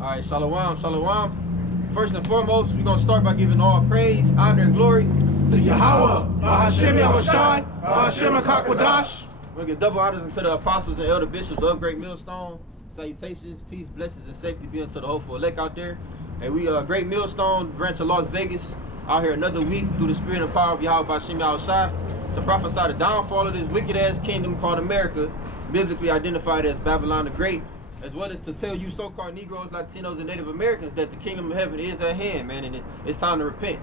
All right, shalom, shalom. First and foremost, we're going to start by giving all praise, honor, and glory to Yahweh, Hashem Yahushai, Hashem HaKakwadash. We're going to give double honors unto the apostles and elder bishops of Great Millstone. Salutations, peace, blessings, and safety be unto the hopeful elect out there. And we Great Millstone, branch of Las Vegas, out here another week through the spirit and power of Yahweh Hashem Yahushai to prophesy the downfall of this wicked-ass kingdom called America, biblically identified as Babylon the Great, as well as to tell you so-called Negroes, Latinos, and Native Americans that the kingdom of heaven is at hand, man, and it's time to repent.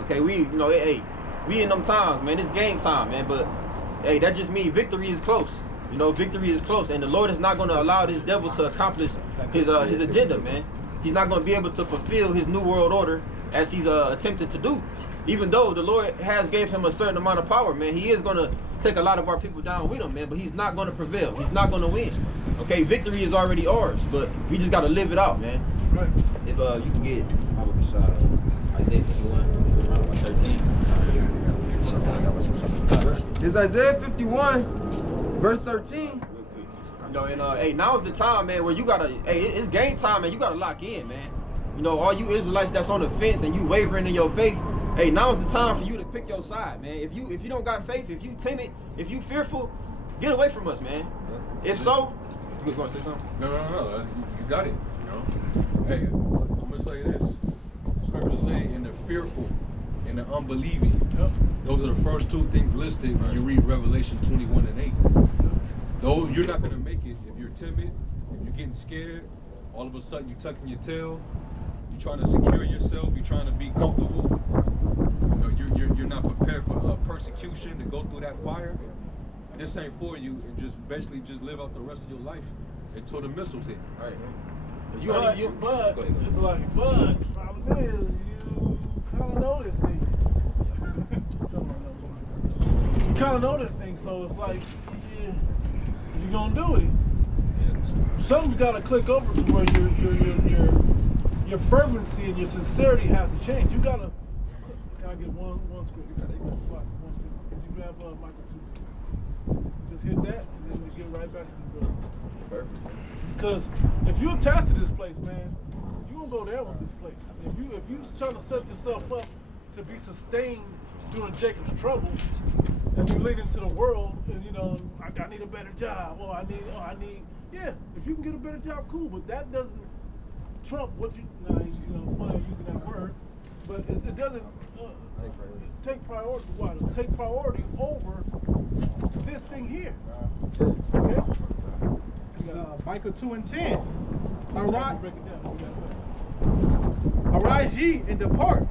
Okay, we in them times, man. It's game time, man. But hey, that just means victory is close. You know, victory is close, and the Lord is not going to allow this devil to accomplish his agenda, man. He's not going to be able to fulfill his new world order as he's attempting to do. Even though the Lord has gave him a certain amount of power, man, he is going to take a lot of our people down with him, man. But he's not going to prevail. He's not going to win. Okay, victory is already ours, but we just got to live it out, man. Right. If you can get Isaiah 51, 13. It's Isaiah 51, verse 13. You know, and hey, now's the time, man, where you gotta, hey, it's game time, man. You gotta lock in, man. You know, all you Israelites that's on the fence and you wavering in your faith, hey, now's the time for you to pick your side, man. If you don't got faith, if you timid, if you fearful, get away from us, man. If so, you was gonna say something? No. You got it. You know. Hey, I'm gonna say this. Scripture say, in the fearful and the unbelieving. Yep. Those are the first two things listed when you read Revelation 21 and 8. Though you're not gonna make it if you're timid, if you're getting scared, all of a sudden you tucking your tail, you're trying to secure yourself, you're trying to be comfortable. You know, you're not prepared for persecution to go through that fire. This ain't for you, and just basically just live out the rest of your life until the missiles hit. Right. But it's like, but the problem is you kind of know this thing. You kind of know this thing, so it's like, yeah, you're gonna do it. Something's got to click over to where your fervency and your sincerity has to change. You gotta. Can I get one script? You gotta one script. Could you grab Michael 2? Just hit that, and then we get right back to the building. Perfect. Because if you attach to this place, man, you gonna go there with this place. If you trying to set yourself up to be sustained during Jacob's trouble, and you lead into the world, and you know, I need a better job, or I need, yeah. If you can get a better job, cool. But that doesn't trump what you. Funny I'm using that word, but it doesn't take priority. Why? Take priority over this thing here. Okay. Micah 2 and 10. Arise ye and depart,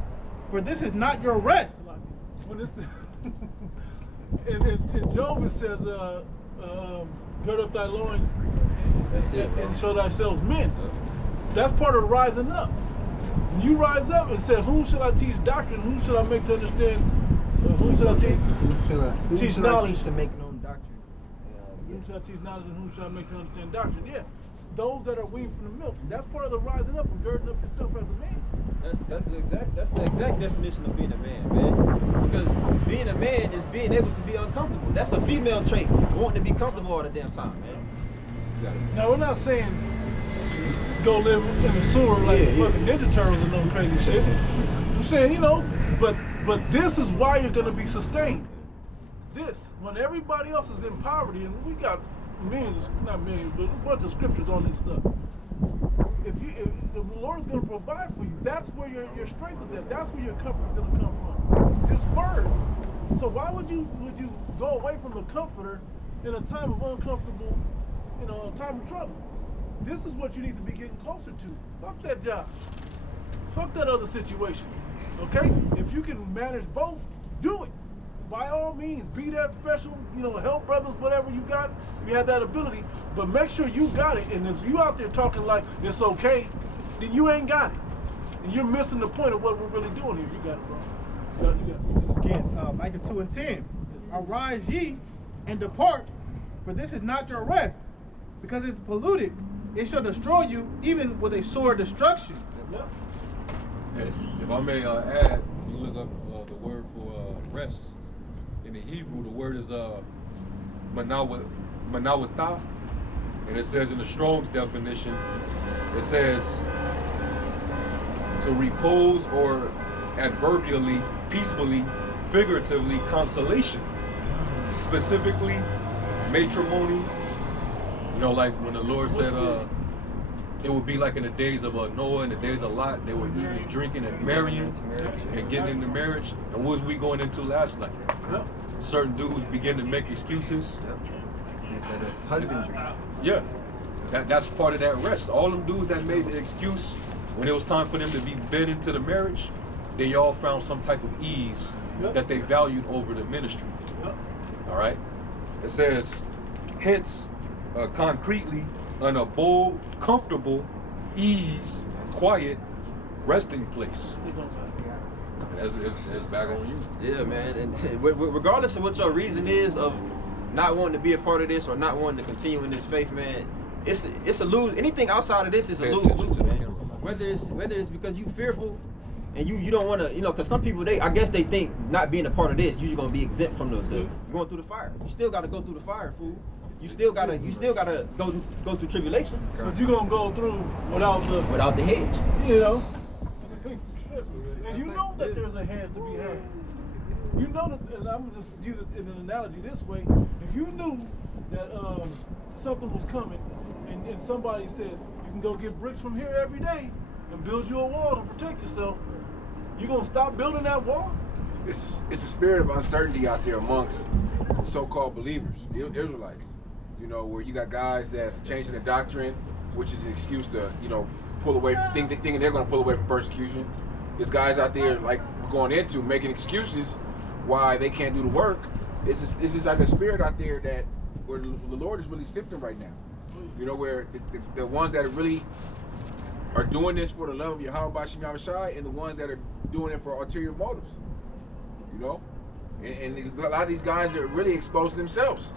for this is not your rest. When it's in Job it says, gird up thy loins and show thyself men. That's part of rising up. When you rise up and say, whom shall I teach doctrine? Whom shall I make to understand? Whom shall I teach? Who shall I teach to make known doctrine? Whom shall I teach knowledge and whom shall I make to understand doctrine? Yeah, those that are weaned from the milk. That's part of the rising up and girding up yourself as a man. That's the exact definition of being a man, man. Because being a man is being able to be uncomfortable. That's a female trait, wanting to be comfortable all the damn time, man. Now we're not saying go live in the sewer like fucking Ninja Turtles and no crazy shit. I'm saying, you know, but this is why you're gonna be sustained. This, when everybody else is in poverty, and we got not millions, but a bunch of scriptures on this stuff. If the Lord's gonna provide for you, that's where your strength is at. That's where your comfort is gonna come from. This word. So why would you go away from the comforter in a time of uncomfortable, a time of trouble? This is what you need to be getting closer to. Fuck that job. Fuck that other situation. Okay? If you can manage both, do it. By all means, be that special, help brothers, whatever you got, you have that ability, but make sure you got it. And if you out there talking like it's okay, then you ain't got it. And you're missing the point of what we're really doing here. You got it, bro. You got it. Again, Micah 2 and 10. Arise ye and depart, for this is not your rest, because it's polluted. It shall destroy you, even with a sore destruction. Yep. Yes. If I may add, you look up the word for rest. In the Hebrew, the word is manawatha, And it says in the Strong's definition, it says to repose or adverbially, peacefully, figuratively, consolation. Specifically, matrimony. You know, like when the Lord said, it would be like in the days of Noah and the days of Lot, they were eating and drinking and marrying and getting into marriage. And what was we going into last night? Yep. Certain dudes begin to make excuses. Yep. Instead of husbandry. Yeah, that's part of that rest. All them dudes that made the excuse when it was time for them to be bid into the marriage, they all found some type of ease that they valued over the ministry. Yep. All right? It says, hence, concretely, an abode, comfortable, ease, quiet, resting place. That's back on you. Yeah, man. And regardless of what your reason is of not wanting to be a part of this or not wanting to continue in this faith, man, it's a lose. Anything outside of this is a lose, man. Whether it's because you fearful and you don't want to, you know, because some people I guess they think not being a part of this, you're gonna be exempt from those stuff. You're going through the fire. You still got to go through the fire, fool. You still gotta go through tribulation. But you're gonna go through without the hedge. You know. And you know that there's a hedge to be had. You know that, and I'm gonna just use it in an analogy this way. If you knew that something was coming, and somebody said you can go get bricks from here every day and build you a wall to protect yourself, you gonna stop building that wall? It's a spirit of uncertainty out there amongst so-called believers, Israelites. You know, where you got guys that's changing the doctrine, which is an excuse to, you know, pull away, thinking they're going to pull away from persecution. There's guys out there like we're going into making excuses why they can't do the work. It's just like a spirit out there that where the Lord is really sifting right now. You know, where the ones that really are doing this for the love of Yahweh Bashim Yahushai and the ones that are doing it for ulterior motives. You know, and a lot of these guys are really exposing themselves.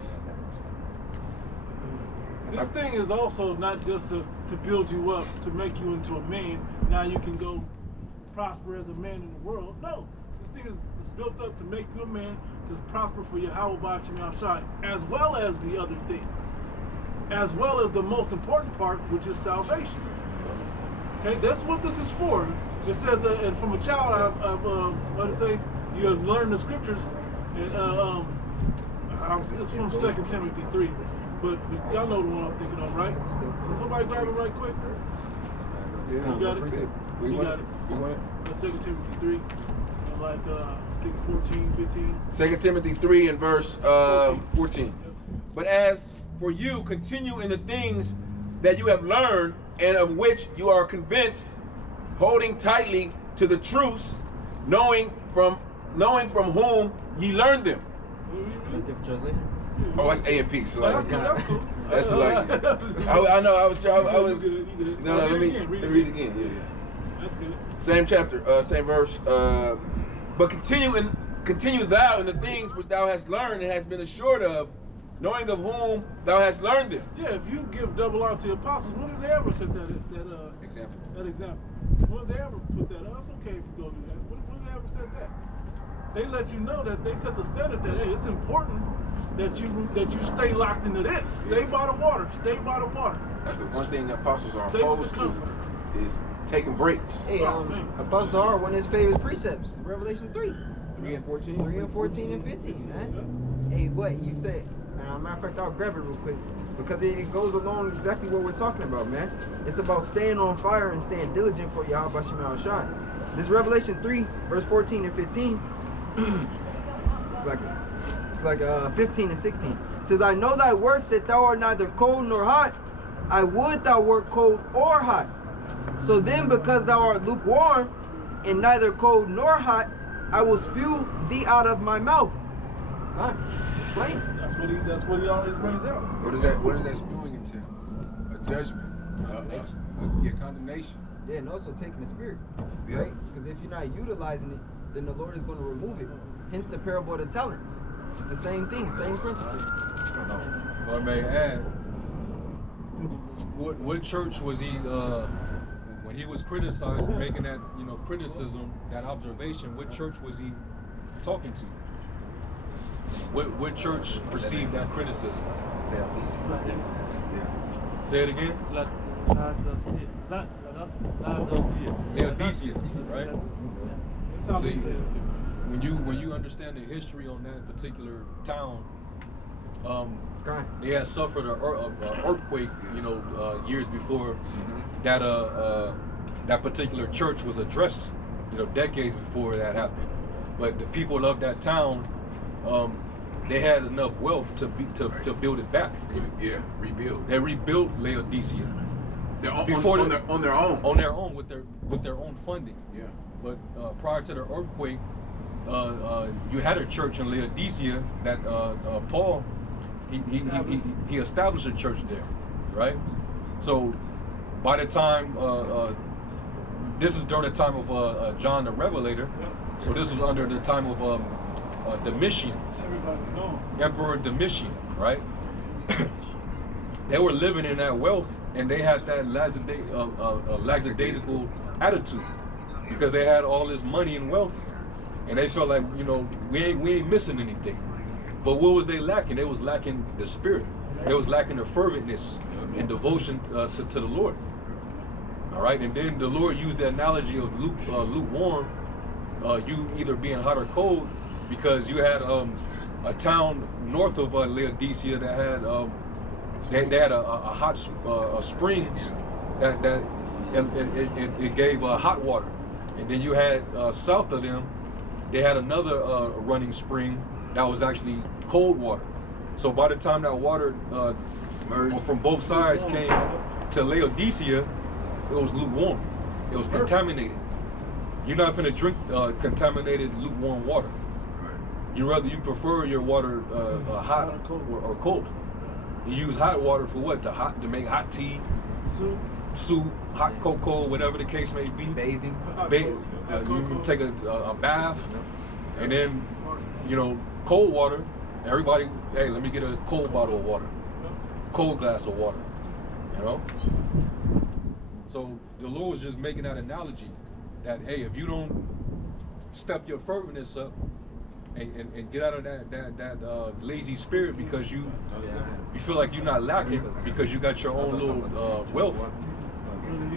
This thing is also not just to build you up, to make you into a man. Now you can go prosper as a man in the world. No, this thing is built up to make you a man, to prosper for Yahweh Bashim Yahushai, as well as the other things, as well as the most important part, which is salvation. Okay, that's what this is for. It says that, and from a child, what to say, you have learned the scriptures, and it's from 2 Timothy 3. But y'all know the one I'm thinking of, right? So somebody grab it right quick. Yeah, You got it? We You got it. We want it. That's 2 Timothy 3. And like, I think 14, 15. 2 Timothy 3 and verse 14. Yep. But as for you, continue in the things that you have learned and of which you are convinced, holding tightly to the truths, knowing from whom ye learned them. That's different translation. Oh, that's A and P. So That's cool. That's cool. that's like I know. I was. You good. No, let me read it again. Yeah. That's good. Same chapter, same verse. But continue thou in the things which thou hast learned and hast been assured of, knowing of whom thou hast learned them. Yeah, if you give double honor to the apostles, when did they ever set that Example. That example? When did they ever put that? Oh, it's okay if you go do that. When did they ever set that? They let you know that they set the standard that hey, it's important that you stay locked into this. Stay by the water. Stay by the water. That's the one thing the apostles are Stay with opposed the to, comfort. is taking breaks. Hey, Apostle R, one of his favorite precepts, Revelation 3. 3 and 14. 3 and 14 and 15, man. Hey, what you said? Matter of fact, I'll grab it real quick because it goes along exactly what we're talking about, man. It's about staying on fire and staying diligent for Yahweh Bashim Yahushai. This Revelation 3, verse 14 and 15. It's like 15 and 16. It says, I know thy works, that thou art neither cold nor hot. I would thou wert cold or hot. So then, because thou art lukewarm and neither cold nor hot, I will spew thee out of my mouth. Right. It's plain. That's what he always brings out. What does that spewing entail? A judgment. A condemnation. Yeah, and also taking the spirit. Yeah. Right? Because if you're not utilizing it, then the Lord is going to remove it. Hence the parable of the talents. It's the same thing, same principle. If I may add, what church was he, when he was criticized, making that, criticism, that observation, what church was he talking to? What church received that criticism? Yeah. Say it again. Laodicea, right? See, when you understand the history on that particular town, they had suffered an earthquake, years before that that particular church was addressed, decades before that happened. But the people of that town, they had enough wealth to build it back. Yeah, rebuild. They rebuilt Laodicea. On their own. On their own with their own funding. Yeah. But prior to the earthquake, you had a church in Laodicea that Paul he established a church there, right? So by the time this is during the time of John the Revelator, so this was under the time of Domitian, Emperor Domitian, right? They were living in that wealth, and they had that lackadaisical attitude because they had all this money and wealth, and they felt like we ain't missing anything. But what was they lacking? They was lacking the spirit. They was lacking the ferventness and devotion to the Lord. All right, and then the Lord used the analogy of lukewarm, you either being hot or cold, because you had a town north of Laodicea that had they had a hot springs that it gave hot water, and then you had south of them they had another running spring that was actually cold water. So by the time that water from both sides came to Laodicea, it was lukewarm. It was contaminated. You're not going to drink contaminated lukewarm water. You prefer your water hot or cold. You use hot water for what? To make hot tea, soup, hot cocoa, whatever the case may be. Bathing. You can take a bath, and then cold water. Everybody, hey, let me get a cold bottle of water, cold glass of water. So the Lord was just making that analogy that hey, if you don't step your ferventness up and get out of that lazy spirit because you feel like you're not lacking because you got your own little wealth,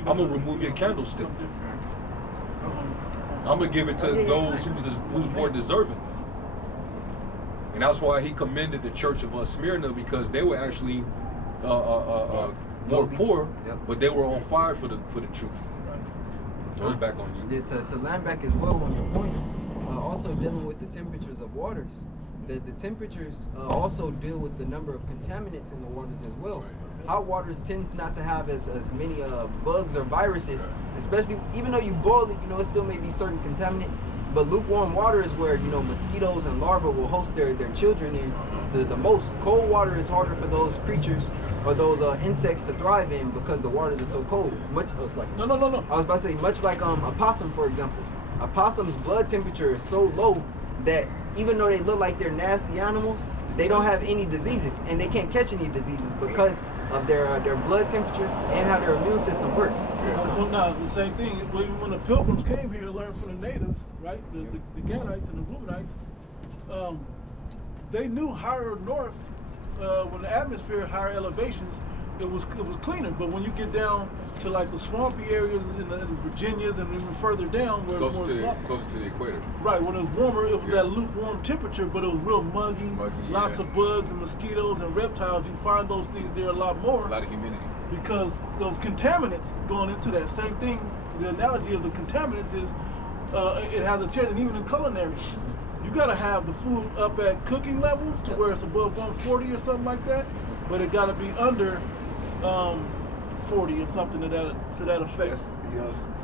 I'm gonna remove your candlestick. I'm gonna give it to those who's more deserving. And that's why he commended the church of Smyrna, because they were actually more poor, but they were on fire for the truth. So it's back on you. To land back as well on your points, also dealing with the temperatures of waters. The temperatures also deal with the number of contaminants in the waters as well. Hot waters tend not to have as many bugs or viruses, especially even though you boil it, it still may be certain contaminants. But lukewarm water is where mosquitoes and larvae will host their children in the most. Cold water is harder for those creatures or those insects to thrive in because the waters are so cold. No. I was about to say much like a possum, for example. A possum's blood temperature is so low that even though they look like they're nasty animals, they don't have any diseases, and they can't catch any diseases because of their blood temperature and how their immune system works. Well, now the same thing. Even when the Pilgrims came here to learn from the natives, right? The Gadites and the Reubenites, they knew higher north, when the atmosphere higher elevations, it was cleaner. But when you get down to like the swampy areas in the Virginias and even further down, where closer to the equator. Right, when it was warmer, it was that lukewarm temperature, but it was real muggy, lots of bugs and mosquitoes and reptiles. You find those things there a lot more. A lot of humidity. Because those contaminants going into that. Same thing, the analogy of the contaminants is it has a chance, and even in culinary, you gotta have the food up at cooking level to where it's above 140 or something like that, but it gotta be under 40 or something to that effect.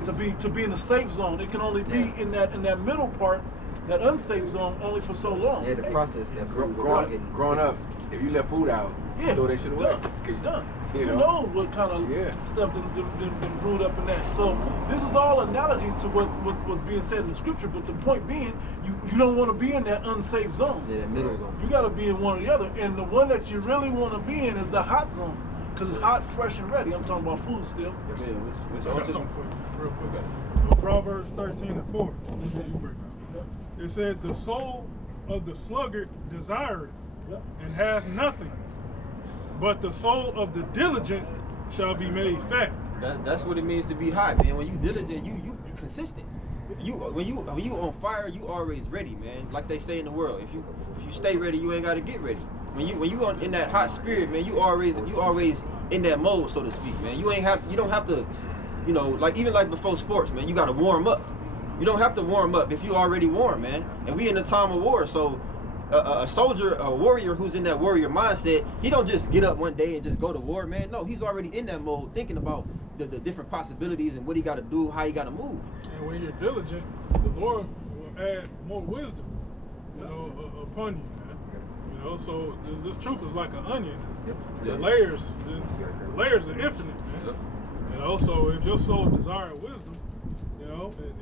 To be in the safe zone. It can only be in that middle part, that unsafe zone, only for so long. Yeah, the process that growing up, if you left food out, throw that shit away. It's done. Who knows what kind of stuff been brewed up in that. So this is all analogies to what was being said in the scripture, but the point being, you don't want to be in that unsafe zone. Yeah, that middle zone. You got to be in one or the other. And the one that you really want to be in is the hot zone, because it's hot, fresh, and ready. I'm talking about food still. I got something real quick. Proverbs 13:4. It said, the soul of the sluggard desireth and hath nothing, but the soul of the diligent shall be made fat. That's what it means to be hot, man. When you diligent, you consistent. When you on fire, you always ready, man. Like they say in the world, if you stay ready, you ain't gotta get ready. When you in that hot spirit, man, you always in that mode, so to speak, man. You don't have to, you know, like even like before sports, man. You gotta warm up. You don't have to warm up if you already warm, man. And we in the time of war, so a soldier, a warrior who's in that warrior mindset, he don't just get up one day and just go to war, man. No, he's already in that mode, thinking about the different possibilities and what he got to do, how he got to move. And when you're diligent, the Lord will add more wisdom, you know, upon you, man. You know, so this truth is like an onion. The layers are infinite, man. You know, so if your soul desires wisdom, you know, and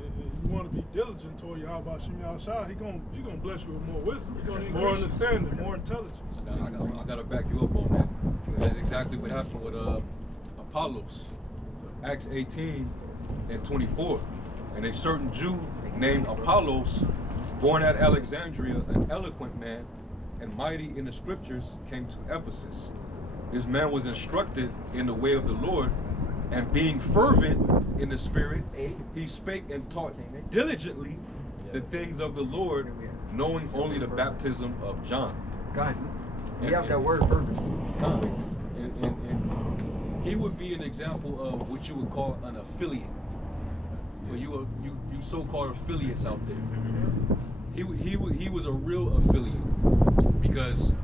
you want to be diligent toward Yahweh Shem Yahushua, He's gonna bless you with more wisdom, more understanding, more intelligence. I gotta back you up on that. That's exactly what happened with Apollos. Acts 18 and 24. And a certain Jew named Apollos, born at Alexandria, an eloquent man and mighty in the scriptures, came to Ephesus. This man was instructed in the way of the Lord, and being fervent in the spirit, he spake and taught diligently the things of the Lord, knowing only the baptism of John. God, you have that word fervent. And he would be an example of what you would call an affiliate. For you so-called affiliates out there. He was a real affiliate, because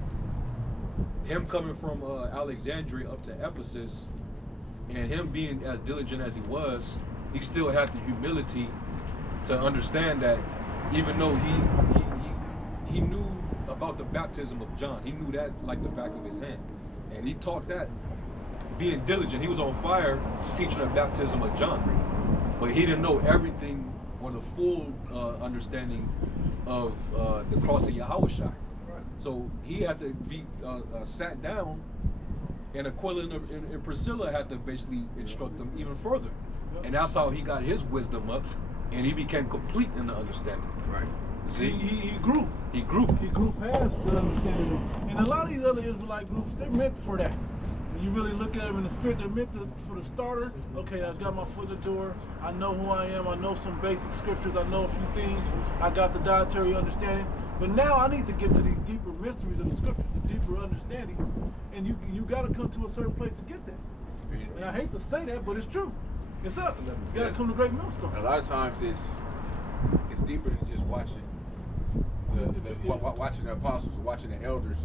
him coming from Alexandria up to Ephesus, and him being as diligent as he was, he still had the humility to understand that even though he knew about the baptism of John, he knew that like the back of his hand, and he taught that being diligent. He was on fire teaching the baptism of John, but he didn't know everything or the full understanding of the cross of Yahushua. So he had to be sat down, and Aquila and Priscilla had to basically instruct them even further. And that's how he got his wisdom up, and he became complete in the understanding. Right. See, He grew. He grew. He grew past the understanding. And a lot of these other Israelite groups, they're meant for that. When you really look at them in the spirit, they're meant for the starter. Okay, I got my foot in the door. I know who I am. I know some basic scriptures. I know a few things. I got the dietary understanding. But now I need to get to these deeper mysteries of the scriptures, the deeper understandings. And you got to come to a certain place to get that. And I hate to say that, but it's true. It's us. You got to come to Great Millstone. A lot of times it's deeper than just watching watching the apostles or watching the elders,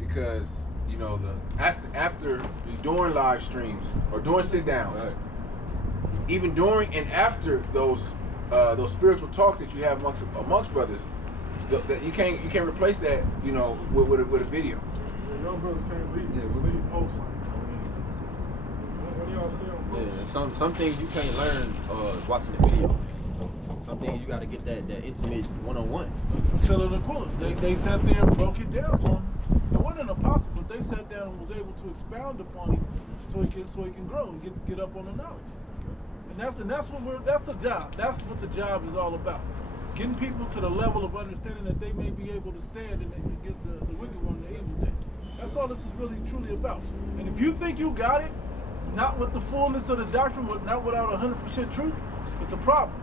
because you know after during live streams or during sit downs, even during and after those spiritual talks that you have amongst brothers, that you can't replace that, you know, with a video. Young brothers can't leave. Leave post. What y'all still? Yeah, some things you can't learn watching the video. Some things you got to get that intimate one-on-one. Priscilla and Aquila, they sat there and broke it down to him. It wasn't an apostle, but they sat down and was able to expound upon it so he can grow and get up on the knowledge. And that's the job. That's what the job is all about. Getting people to the level of understanding that they may be able to stand against the wicked one in the evil day. That's all this is really truly about. And if you think you got it, not with the fullness of the doctrine, not without 100% truth, it's a problem.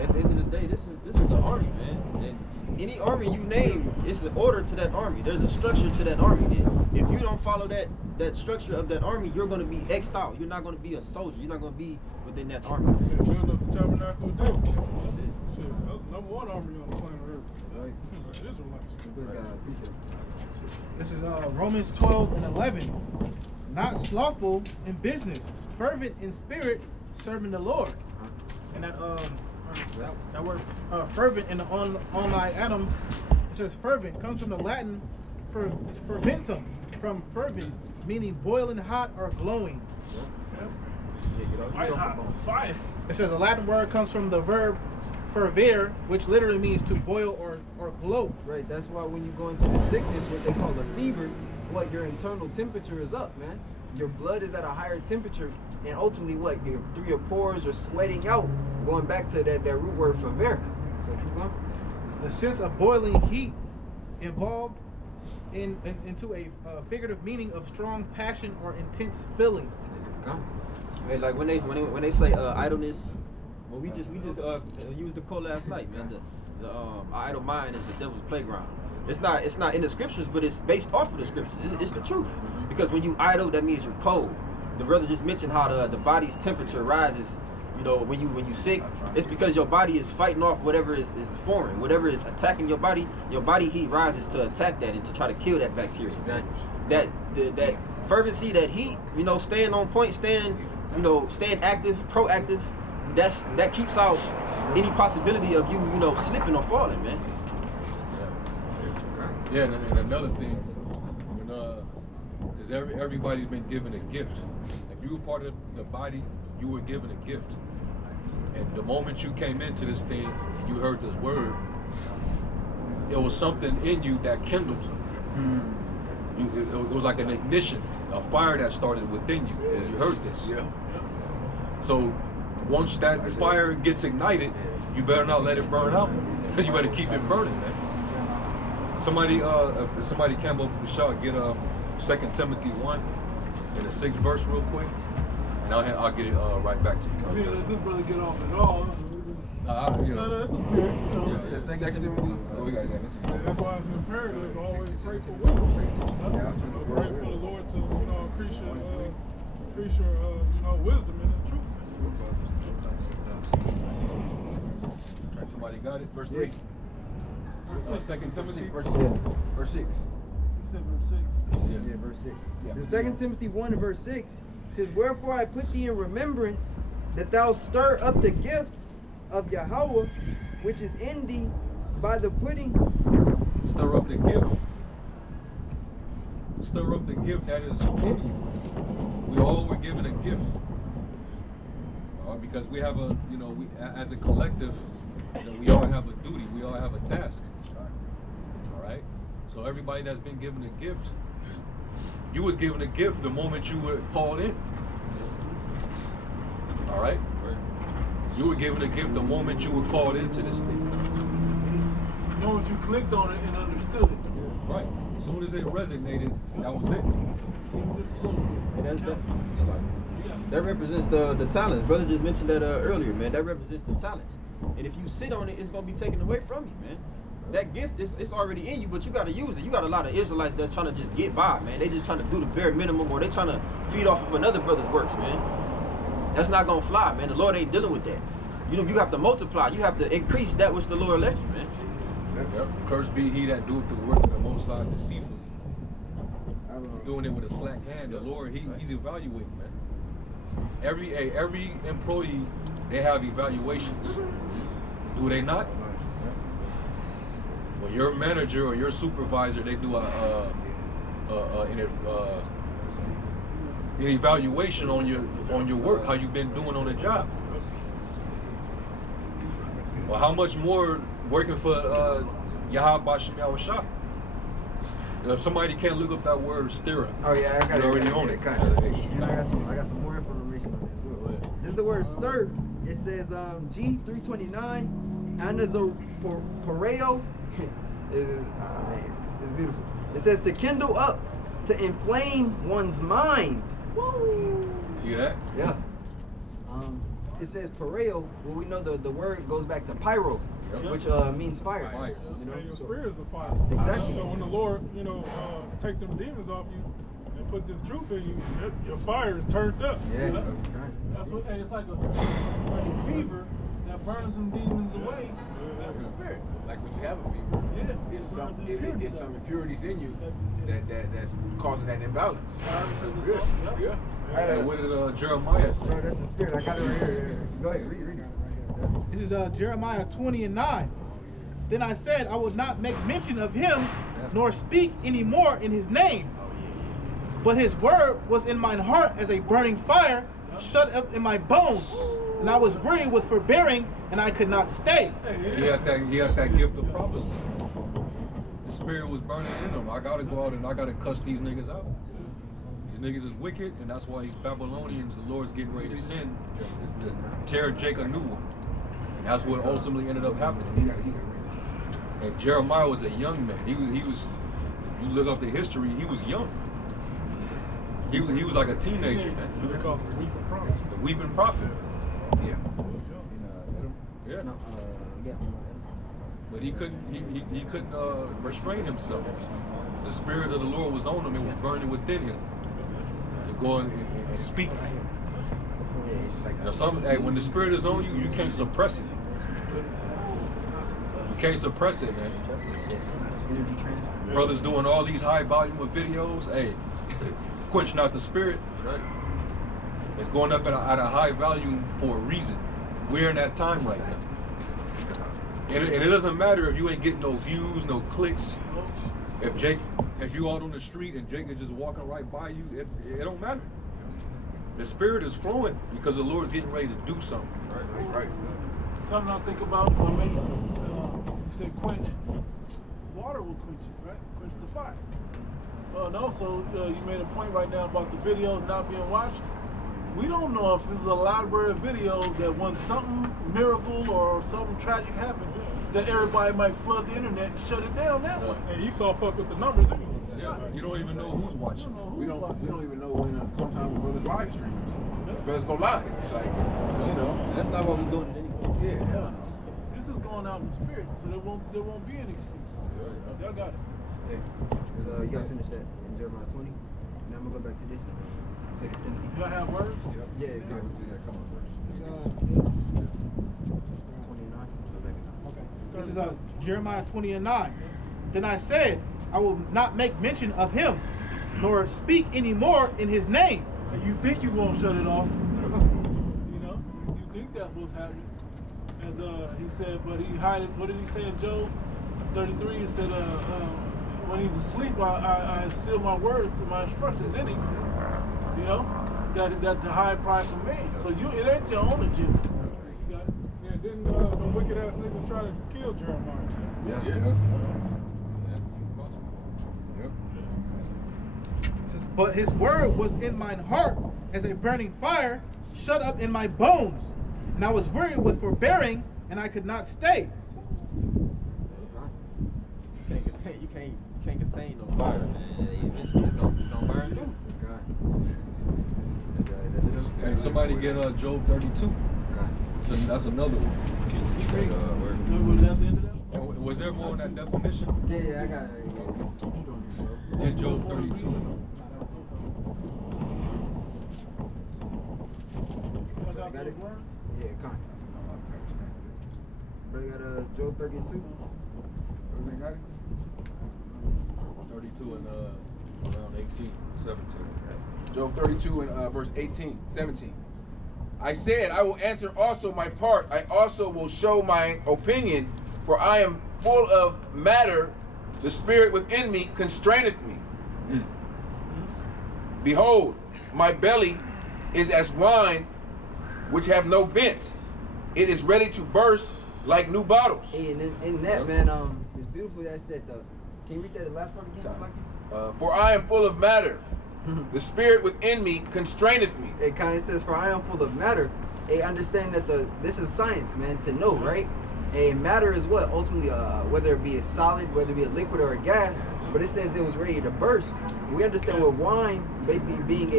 At the end of the day, this is an army, man. And any army you name, it's the order to that army. There's a structure to that army. And if you don't follow that structure of that army, you're going to be X'd out. You're not going to be a soldier. You're not going to be within that army. Yeah, build up the tabernacle of David. Shit, that's the number one army on the planet Earth. Right. Israelites. Good God, appreciate it. This is Romans 12 and 11. Not slothful in business, fervent in spirit, serving the Lord. And that word fervent in the online Adam, it says fervent, comes from the Latin ferventum, from fervence, meaning boiling hot or glowing. White hot, fire. It says the Latin word comes from the verb fervere, which literally means to boil or glow. Right, that's why when you go into the sickness, what they call a fever, what your internal temperature is up, man. Your blood is at a higher temperature, and ultimately what? Through your pores are sweating out, going back to that root word fervere. So keep going. The sense of boiling heat involved into a figurative meaning of strong passion or intense feeling. Hey, like when they say idleness, well, we just used the quote last night, man. Our idle mind is the devil's playground. It's not in the scriptures, but it's based off of the scriptures. It's the truth. Because when you idle, that means you're cold. The brother just mentioned how the body's temperature rises. You know, when you sick, it's because your body is fighting off whatever is foreign, whatever is attacking your body heat rises to attack that and to try to kill that bacteria. Exactly. That fervency, that heat, you know, staying on point, staying active, proactive, that keeps out any possibility of you slipping or falling, man. Yeah, and another thing, is everybody's been given a gift. If you were part of the body, you were given a gift. And the moment you came into this thing and you heard this word, it was something in you that kindled. It was like an ignition, a fire that started within you. And you heard this. Yeah. So once that fire gets ignited, you better not let it burn out. You better keep it burning, man. Somebody came over the shot, get 2 Timothy 1 in the 6th verse real quick, and I'll get it right back to you. I mean, let this brother get off at all. No, that's the spirit. Yeah, 2 Timothy. Oh, we got it. That's why it's imperative to always pray for wisdom. Pray for the Lord to increase your wisdom in His truth. Somebody got it? Verse 3. 2 Timothy, verse 6. You said verse 6. Yeah, verse 6. Yeah. The 2 Timothy 1 and verse 6 says, "Wherefore I put thee in remembrance that thou stir up the gift of Yahweh, which is in thee by the putting." Stir up the gift. Stir up the gift that is in you. We all were given a gift. Because we have as a collective, we all have a duty, we all have a task. All right? So everybody that's been given a gift, you was given a gift the moment you were called in. All right? You were given a gift the moment you were called into this thing. The moment you clicked on it and understood it. Right. As soon as it resonated, that was it. Even just a little bit. And that represents the talents. Brother just mentioned that earlier, man. That represents the talents. And if you sit on it, it's gonna be taken away from you, man. That gift it's already in you, but you gotta use it. You got a lot of Israelites that's trying to just get by, man. They just trying to do the bare minimum, or they trying to feed off of another brother's works, man. That's not gonna fly, man. The Lord ain't dealing with that. You have to multiply. You have to increase that which the Lord left you, man. Yep. Cursed be he that doeth the work of the Most High deceitfully. Doing it with a slack hand. The Lord, he's evaluating, man. Every employee, they have evaluations. Do they not? Well, your manager or your supervisor, they do an evaluation on your work, how you've been doing on the job. Well, how much more working for Yahweh Shem Yahushua? If somebody can't look up that word stir, Oh yeah, I got it. you already own it. And I got some more information on this. This is the word stir. It says G329 anazoporeo. It's beautiful. It says to kindle up, to inflame one's mind. Woo! See that? Yeah. It says pareo. Well, we know the word goes back to pyro, which means fire. Fire. And your spirit is a fire. Exactly. So when the Lord, take them demons off you and put this truth in you, your fire is turned up. Yeah. That's what. Hey, it's like a fever that burns them demons away. That's the spirit. Like when you have a fever, Yeah. it's some impurities in you that's causing that imbalance. Fire says it's Yeah. all. Yeah. And what did Jeremiah say? Bro, that's the spirit. I got it right here. Go ahead, read it. This is Jeremiah 20:9. Then I said, I will not make mention of him, nor speak any more in his name. But his word was in mine heart as a burning fire, shut up in my bones. And I was weary with forbearing, and I could not stay. He had that gift of prophecy. The spirit was burning in him. I gotta go out and I gotta cuss these niggas out. These niggas is wicked, and that's why these Babylonians, the Lord's getting ready to send to tear Jacob a new one. And that's what ultimately ended up happening. And Jeremiah was a young man. He was. You look up the history. He was young. He was like a teenager, man. They call it the weeping prophet. The weeping prophet. Yeah. Yeah. No, yeah. But he couldn't restrain himself. The spirit of the Lord was on him and was burning within him to go and speak. Now when the spirit is on you, you can't suppress it. You can't suppress it, man. Brothers doing all these high volume of videos, hey, quench not the spirit. It's going up at a high volume for a reason. We're in that time right now. And it doesn't matter if you ain't getting no views, no clicks. If you out on the street and Jake is just walking right by you, it don't matter. The spirit is flowing because the Lord's getting ready to do something. Right. Something I think about, I mean, you said quench. Water will quench it, right? Quench the fire. And also, you made a point right now about the videos not being watched. We don't know if this is a library of videos that when something miracle or something tragic happened, that everybody might flood the internet and shut it down that way. And Esau fuck with the numbers anyway. Yeah, you don't even know who's watching. We don't even know when sometimes we brothers live streams. Brothers go live. It's like, you know. That's not what we're doing anymore. Yeah. This is going out in the spirit, so there won't be an excuse. Y'all got it. Yeah. You gotta finish that in Jeremiah 20. Now I'm gonna go back to this in 2 Timothy. Y'all have words? Yeah, Yeah, good. come on first. 29. Okay. This is Jeremiah 20:9. Then I said, I will not make mention of him, nor speak any more in his name. And you think you won't shut it off. You know? You think that's what's happening. As he said, but he hid it. What did he say in Job 33? He said, when he's asleep, I seal my words and my instructions in him. You know? That to hide pride from man. So it ain't your own agenda. You got it? Yeah, didn't the wicked ass niggas try to kill Jeremiah? Yeah. It says, but his word was in mine heart as a burning fire, shut up in my bones. And I was weary with forbearing, and I could not stay. You can't contain no fire, man. Eventually it's gonna burn through. Hey, somebody get Job 32. That's another one. Was that the end of that? And was there more in that definition? Yeah, I got it. In Job 32. Y'all got it? those words? Yeah, kind. Brother got Job 32. Brothers got it? 32 and around 18, 17. Job 32 and verse 18, 17. I said, I will answer also my part. I also will show my opinion, for I am full of matter. The spirit within me constraineth me. Behold, my belly is as wine which have no vent. It is ready to burst like new bottles. Hey, and in that, man, it's beautiful that said, can you read that the last part again? For I am full of matter. The spirit within me constraineth me. It kind of says, for I am full of matter. Hey, understand that this is science, man, to know, right? Hey, matter is what? Ultimately, whether it be a solid, whether it be a liquid or a gas, but it says it was ready to burst. We understand with wine basically being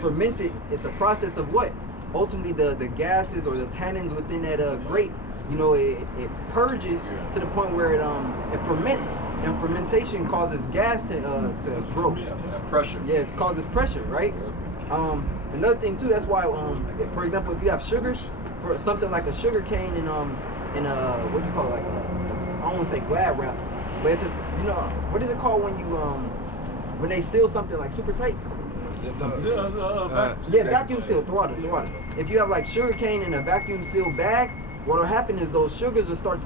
fermented, it's a process of what? Ultimately, the gases or the tannins within that grape, you know, it purges to the point where it ferments, and fermentation causes gas to grow. Pressure. Yeah, it causes pressure, right? Another thing too, that's why, for example, if you have sugars, for something like a sugar cane and what do you call it, like I don't want to say glad wrap, but if it's, you know, what is it called when you when they seal something like super tight? Vacuum seal, water. If you have like sugar cane in a vacuum sealed bag, what will happen is those sugars will start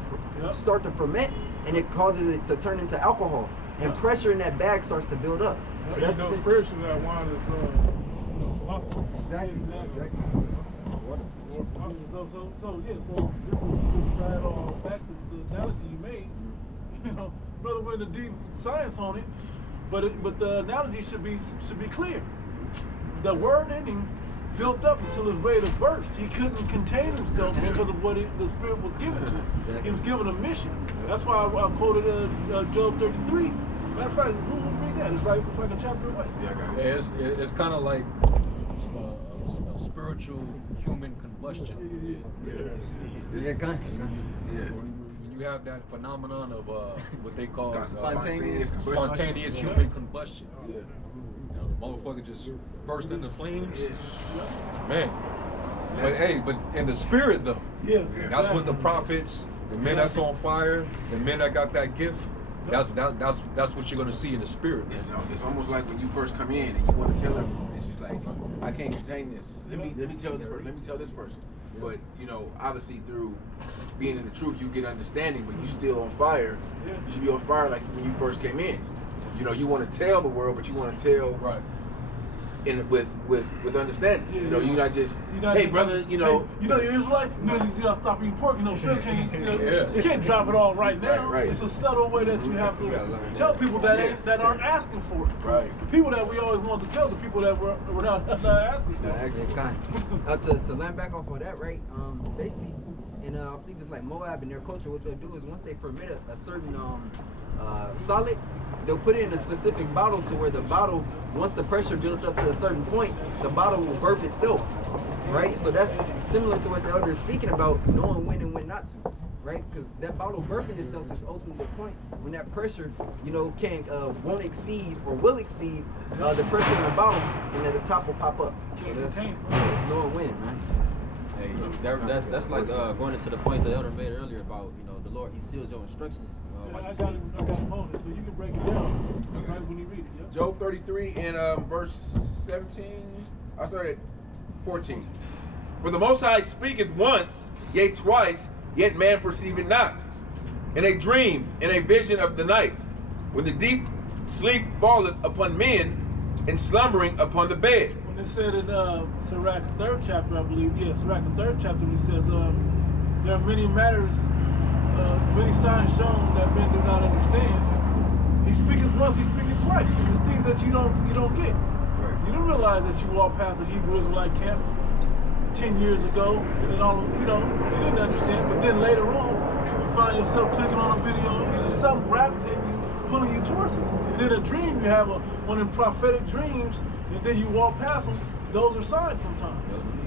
to ferment, and it causes it to turn into alcohol, and pressure in that bag starts to build up. So that's spiritually that wine is philosophy. Exactly. So just to tie it all back to the analogy you made, you know, brother went into deep science on it, but the analogy should be clear. The word in him built up until it was ready to burst. He couldn't contain himself because of what the Spirit was given to him. He was given a mission. That's why I quoted Job 33. Matter of fact, who read Yeah, it's like a chapter away. Yeah, I got Yeah, it. it's kind of like a spiritual human combustion. Yeah, kind of. When you have that phenomenon of what they call Spontaneous spontaneous human combustion. Yeah. You know, the motherfucker just burst into flames. Man. But hey, but in the spirit though, that's what the prophets, the men that's on fire, the men that got that gift, that's what you're gonna see in the spirit. It's almost like when you first come in and you want to tell them, this is like, I can't contain this. Let me tell this person. Let me tell this person. But you know, obviously through being in the truth, you get understanding. But you still on fire. You should be on fire like when you first came in. You know, you want to tell the world, but you want to tell with understanding. You know, you're not just, hey brother, you know. Hey, you know you're Israelite. You know you gotta stop eating pork. You know, sure can't. You can't drop it all right now. Right. It's a subtle way that you have to tell people that that aren't asking for it. Right. The people that we always want to tell, the people that we're not asking for. To land back off of that, right? Basically, in I believe it's like Moab and their culture, what they'll do is once they ferment a certain solid, they'll put it in a specific bottle to where the bottle, once the pressure builds up to a certain point, the bottle will burp itself, right? So that's similar to what the elder is speaking about, knowing when and when not to, right? Because that bottle burping itself is ultimately the point when that pressure, you know, won't exceed or will exceed the pressure in the bottle, and then the top will pop up. So that's knowing when, man. Hey, that's like going into the point the elder made earlier about, you know, the Lord, He seals your instructions. I got it on it, so you can break it down right when you read it. Yep. Job 33 and verse 17. I started at 14. For the Most High speaketh once, yea twice, yet man perceiveth not. In a dream, in a vision of the night, when the deep sleep falleth upon men, and slumbering upon the bed. When it said in Sirach, the 3rd chapter, I believe, Sirach, the 3rd chapter, it says there are many matters, many signs shown that men do not understand. He speaketh once, he speaketh twice. There's things that you don't get. Right. You don't realize that you walked past a Hebrew Israelite camp 10 years ago, and then you didn't understand. But then later on, you find yourself clicking on a video, and just something gravitating you, pulling you towards it. Then a dream, you have one of them prophetic dreams, and then you walk past them. Those are signs sometimes.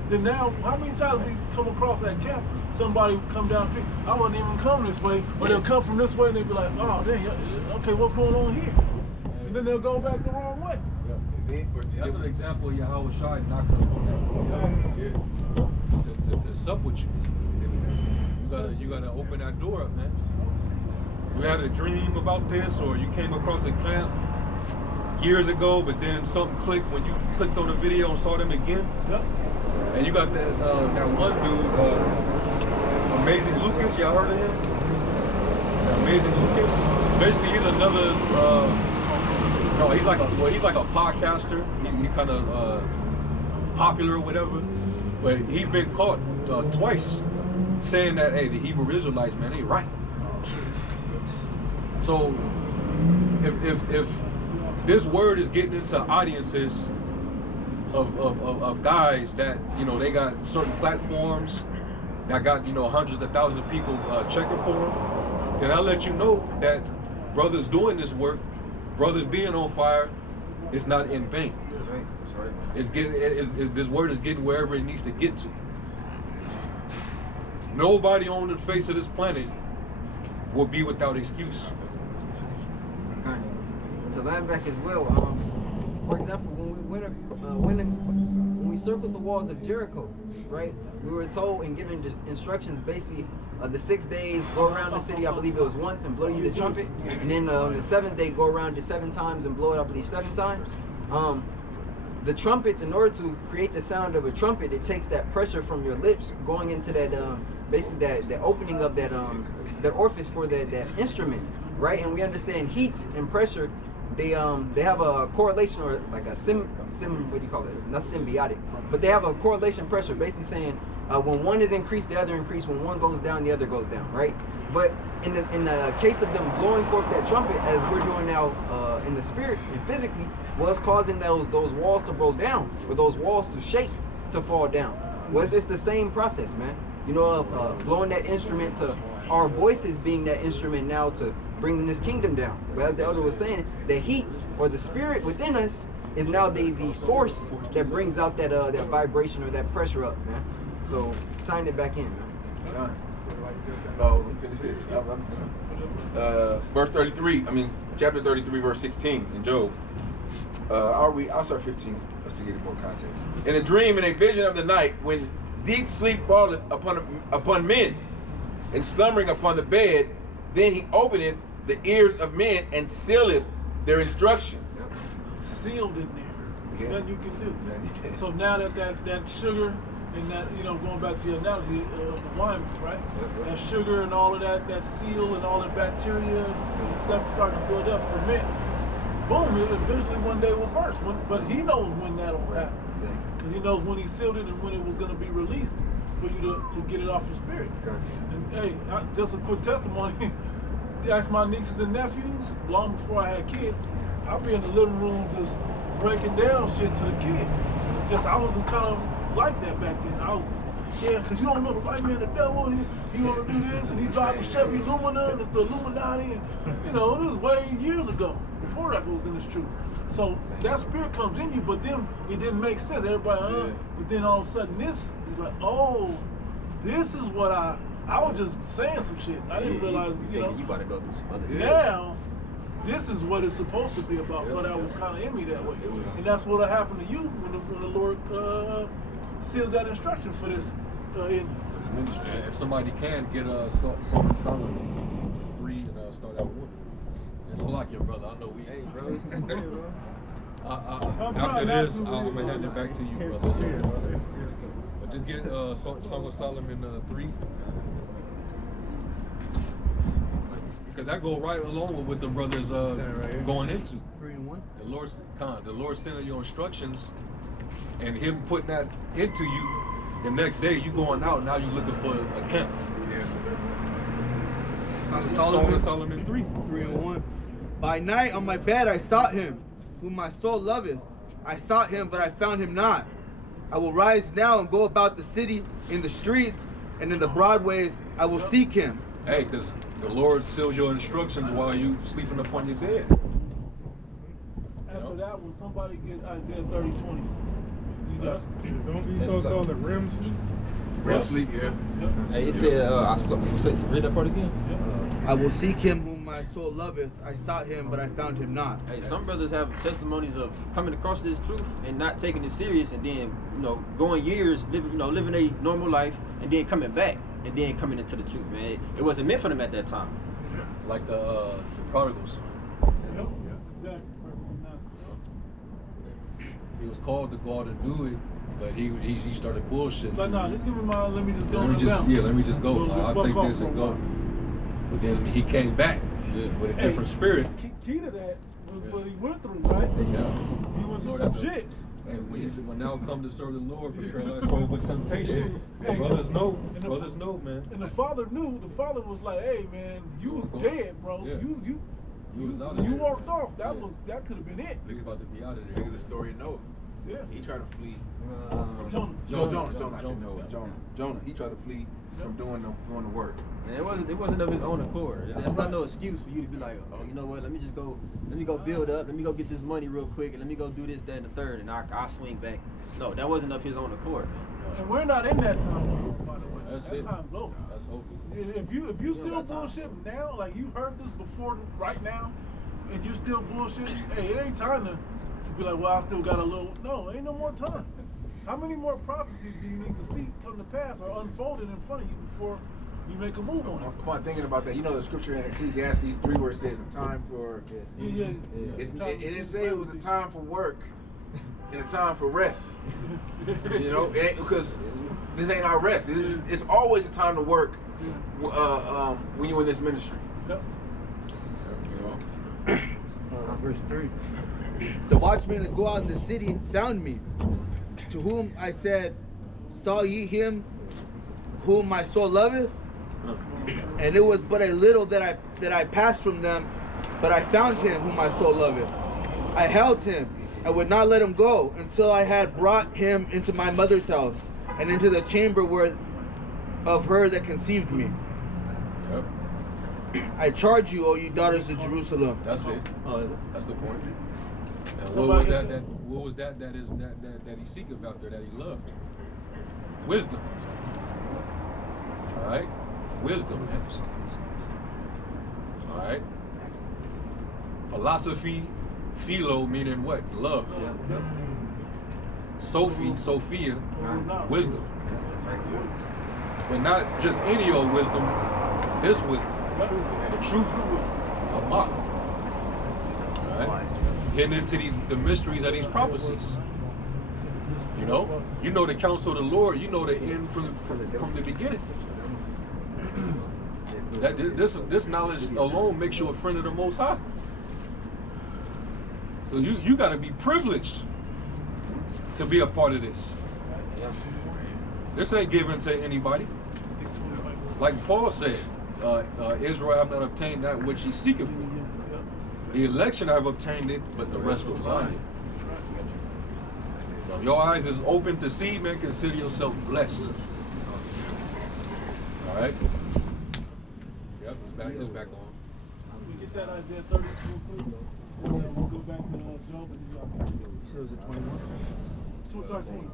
Then now, how many times we come across that camp, somebody come down the street, I wouldn't even come this way, or they'll come from this way and they'll be like, oh, dang, okay, what's going on here? And then they'll go back the wrong way. That's an example of Yahweh Shai knocking on that door. To sup with you. You gotta open that door up, man. You had a dream about this, or you came across a camp years ago, but then something clicked when you clicked on the video and saw them again. Yep. And you got that one dude, Amazing Lucas. Y'all heard of him? Amazing Lucas. Basically, he's another. He's like a podcaster. He's kind of popular or whatever. But he's been caught twice saying that, hey, the Hebrew Israelites, man, they right. So if this word is getting into audiences of guys that, you know, they got certain platforms that got, you know, hundreds of thousands of people checking for them, then I'll let you know that brothers doing this work, brothers being on fire, it's not in vain. That's right. That's right. It's getting, this word is getting wherever it needs to get to. Nobody on the face of this planet will be without excuse. To land back as well, for example, when we circled the walls of Jericho, right? We were told and given instructions basically the 6 days, go around the city, I believe it was once, and blow you the trumpet. And then on the 7th day, go around it 7 times and blow it, I believe, 7 times. The trumpets, in order to create the sound of a trumpet, it takes that pressure from your lips going into that, basically that opening of that orifice for that instrument, right? And we understand heat and pressure, they have a correlation, or like a what do you call it? Not symbiotic, but they have a correlation pressure, basically saying when one is increased, the other increased. When one goes down, the other goes down, right? But in the case of them blowing forth that trumpet, as we're doing now in the spirit and physically, was causing those walls to blow down, or those walls to shake, to fall down. Well, it's the same process, man. You know, of blowing that instrument, to our voices being that instrument now to bringing this kingdom down. But as the elder was saying, the heat or the spirit within us is now the force that brings out that that vibration or that pressure up, man. So tying it back in, man. Oh, let me finish this. Verse 33, chapter 33, verse 16 in Job. I'll start 15 just to get more context. In a dream, in a vision of the night, when deep sleep falleth upon men, and slumbering upon the bed, then he openeth the ears of men and sealeth their instruction. Sealed in there. Yeah. Nothing you can do. So now that sugar and that, going back to your analogy, the wine, right? That sugar and all of that seal and all the bacteria and stuff starting to build up, ferment. Boom, it eventually one day will burst. But he knows when that'll happen. Because he knows when he sealed it and when it was going to be released for you to get it off your spirit. And hey, just a quick testimony. You ask my nieces and nephews, long before I had kids, I'll be in the living room just breaking down shit to the kids. I was just kind of like that back then. Because you don't know the white man, the devil, he want to do this, and he driving Chevy Lumina, and it's the Illuminati, and, this was way years ago, before that was in this truth. So that spirit comes in you, but then it didn't make sense. Everybody, but then all of a sudden this is like, oh, this is what I was just saying some shit. I didn't realize, you about to go through some other now, this is what it's supposed to be about. So that was kind of in me that way. And that's what happened to you when the Lord seals that instruction for this in If somebody can get Song of Solomon 3 and start out with. It's like your brother. I know we ain't, bro. After this, I'm gonna hand it back to you, brother. So, but just get Song of Solomon 3. Because that go right along with what the brothers going into. 3 and 1. The Lord sending your instructions, and Him putting that into you. The next day you going out. Now you looking for a camp. Yeah. Song of Solomon 3. 3 and 1. By night on my bed I sought him, whom my soul loveth. I sought him, but I found him not. I will rise now and go about the city, in the streets, and in the broad ways I will seek him. Hey, because the Lord seals your instructions while you sleeping upon your bed. After that, when somebody get Isaiah 30:20, you got Don't be so called a REM sleep. REM sleep, yeah. Hey, it said, read that part again. I will seek him whom my soul loveth. I sought him, but I found him not. Hey, some brothers have testimonies of coming across this truth and not taking it serious, and then going years living a normal life, and then coming back, and then coming into the truth, man. It wasn't meant for them at that time. Like the prodigals. Yep. Exactly. He was called to go out and do it, but he started bullshit. Like, nah, just give me mine. Let me just go. Let me just go. I'll take this and go. go. But then he came back with a different spirit. Key to that was what he went through, right? Yeah. He went through some shit. And when now come to serve the Lord, prepare thy soul for temptation. Brothers know, man. And the father knew. The father was like, "Hey, man, you was dead, bro. Yeah. You out of there. walked off. That could have been it." Look about to be out of Look there. at the story of Noah. Yeah. He tried to flee. Jonah. Jonah. He tried to flee from doing the work. And it wasn't of his own accord. That's not no excuse for you to be like, oh, you know what? Let me go build up. Let me go get this money real quick, and let me go do this, that, and the third, and I'll swing back. No, that wasn't of his own accord, man. And we're not in that time, by the way. That's that it. time's over. That's over. If you still bullshit now, like you heard this before, right now, and you're still bullshitting, hey, it ain't time to be like, well, I still got a little. No, ain't no more time. How many more prophecies do you need to see come to pass or unfolded in front of you before you make a move on it? Upon thinking about that, the scripture in Ecclesiastes 3 where it says a time for. Yeah. It didn't say it was a time for work and a time for rest. Because this ain't our rest. It's always a time to work when you're in this ministry. Yep. Verse 3. The watchmen that go out in the city found me, to whom I said, saw ye him whom my soul loveth? And it was but a little that I passed from them, but I found him whom my soul loveth. I held him, I would not let him go, until I had brought him into my mother's house, and into the chamber of her that conceived me. I charge you, O ye daughters of Jerusalem. That's it. That's the point. What was that he seeketh out there that he loved? Wisdom. All right, wisdom, man. All right. Philosophy, philo meaning what? Love. Sophia, wisdom. But not just any old wisdom. This wisdom, the truth, a mock. All right. Getting into the mysteries of these prophecies. You know the counsel of the Lord. You know the end from the beginning. This knowledge alone makes you a friend of the Most High. So you got to be privileged to be a part of this. This ain't given to anybody. Like Paul said, Israel have not obtained that which he seeketh for. The election have obtained it, but the rest were blind. So if your eyes is open to see, man, consider yourself blessed. All right. Yep, it's back on. We get that Isaiah 30 real quick. We'll go back to Job and So is it 21? 2:13.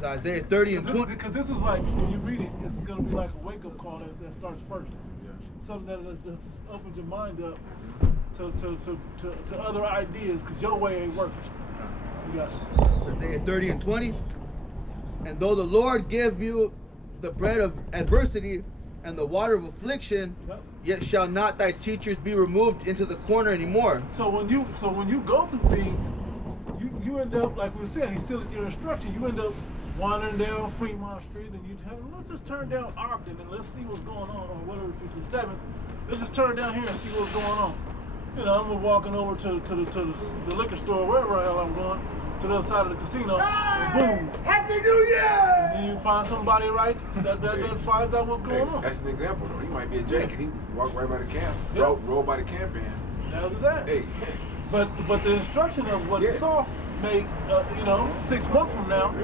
So Isaiah 30 and 20. Because this is like, when you read it, it's going to be like a wake-up call that starts first. Something that opens your mind up to other ideas, because your way ain't working. You got it. Isaiah 30 and 20. And though the Lord give you the bread of adversity and the water of affliction, yet shall not thy teachers be removed into the corner anymore. So when you go through things, you end up, like we were saying, he's still at your instruction. You end up wandering down Fremont Street, and you tell them, let's just turn down Ogden and let's see what's going on, or whatever, it's the 7th. Let's just turn down here and see what's going on. You know, I'm walking over to the liquor store, wherever the hell I'm going, to the other side of the casino, and boom. Happy New Year! And then you find somebody that finds out what's going on. That's an example, though. He might be a Jake, and he walked right by the camp, rolled by the camp in. That was that. Hey. But the instruction of what he saw may, 6 months from now,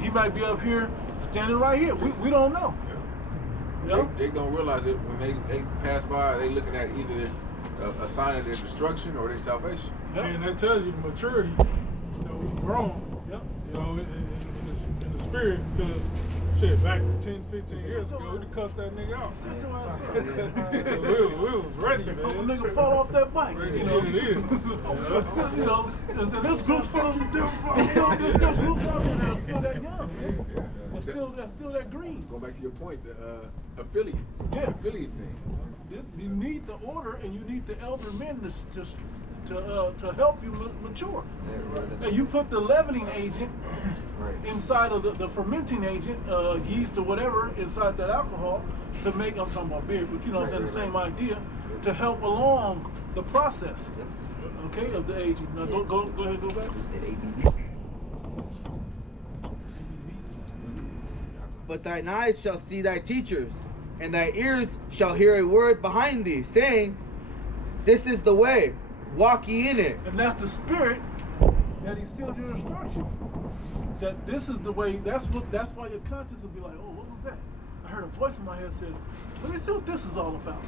he might be up here, standing right here. We don't know. They don't realize it when they pass by. They looking at either a sign of their destruction or their salvation. And that tells you the maturity. He's grown. In the spirit, because shit, back 10, 15 years ago, we cussed that nigga out. we was ready, man. A nigga fall off that bike. Ready, you know what it is. And this group's full of there's still groups out there that are still that young. That's still that green. Go back to your point, the affiliate. Yeah. Affiliate thing. You need the order, and you need the elder men to help you mature. And you put the leavening agent inside of the fermenting agent, yeast or whatever, inside that alcohol to make, I'm talking about beer, but you know what I'm saying, the same idea, to help along the process, okay, of the aging. Now go ahead, go back. But thine eyes shall see thy teachers, and thy ears shall hear a word behind thee, saying, this is the way, walk ye in it. And that's the spirit that he sealed your instruction. That this is the way, that's why your conscience will be like, oh, what was that? I heard a voice in my head said, let me see what this is all about.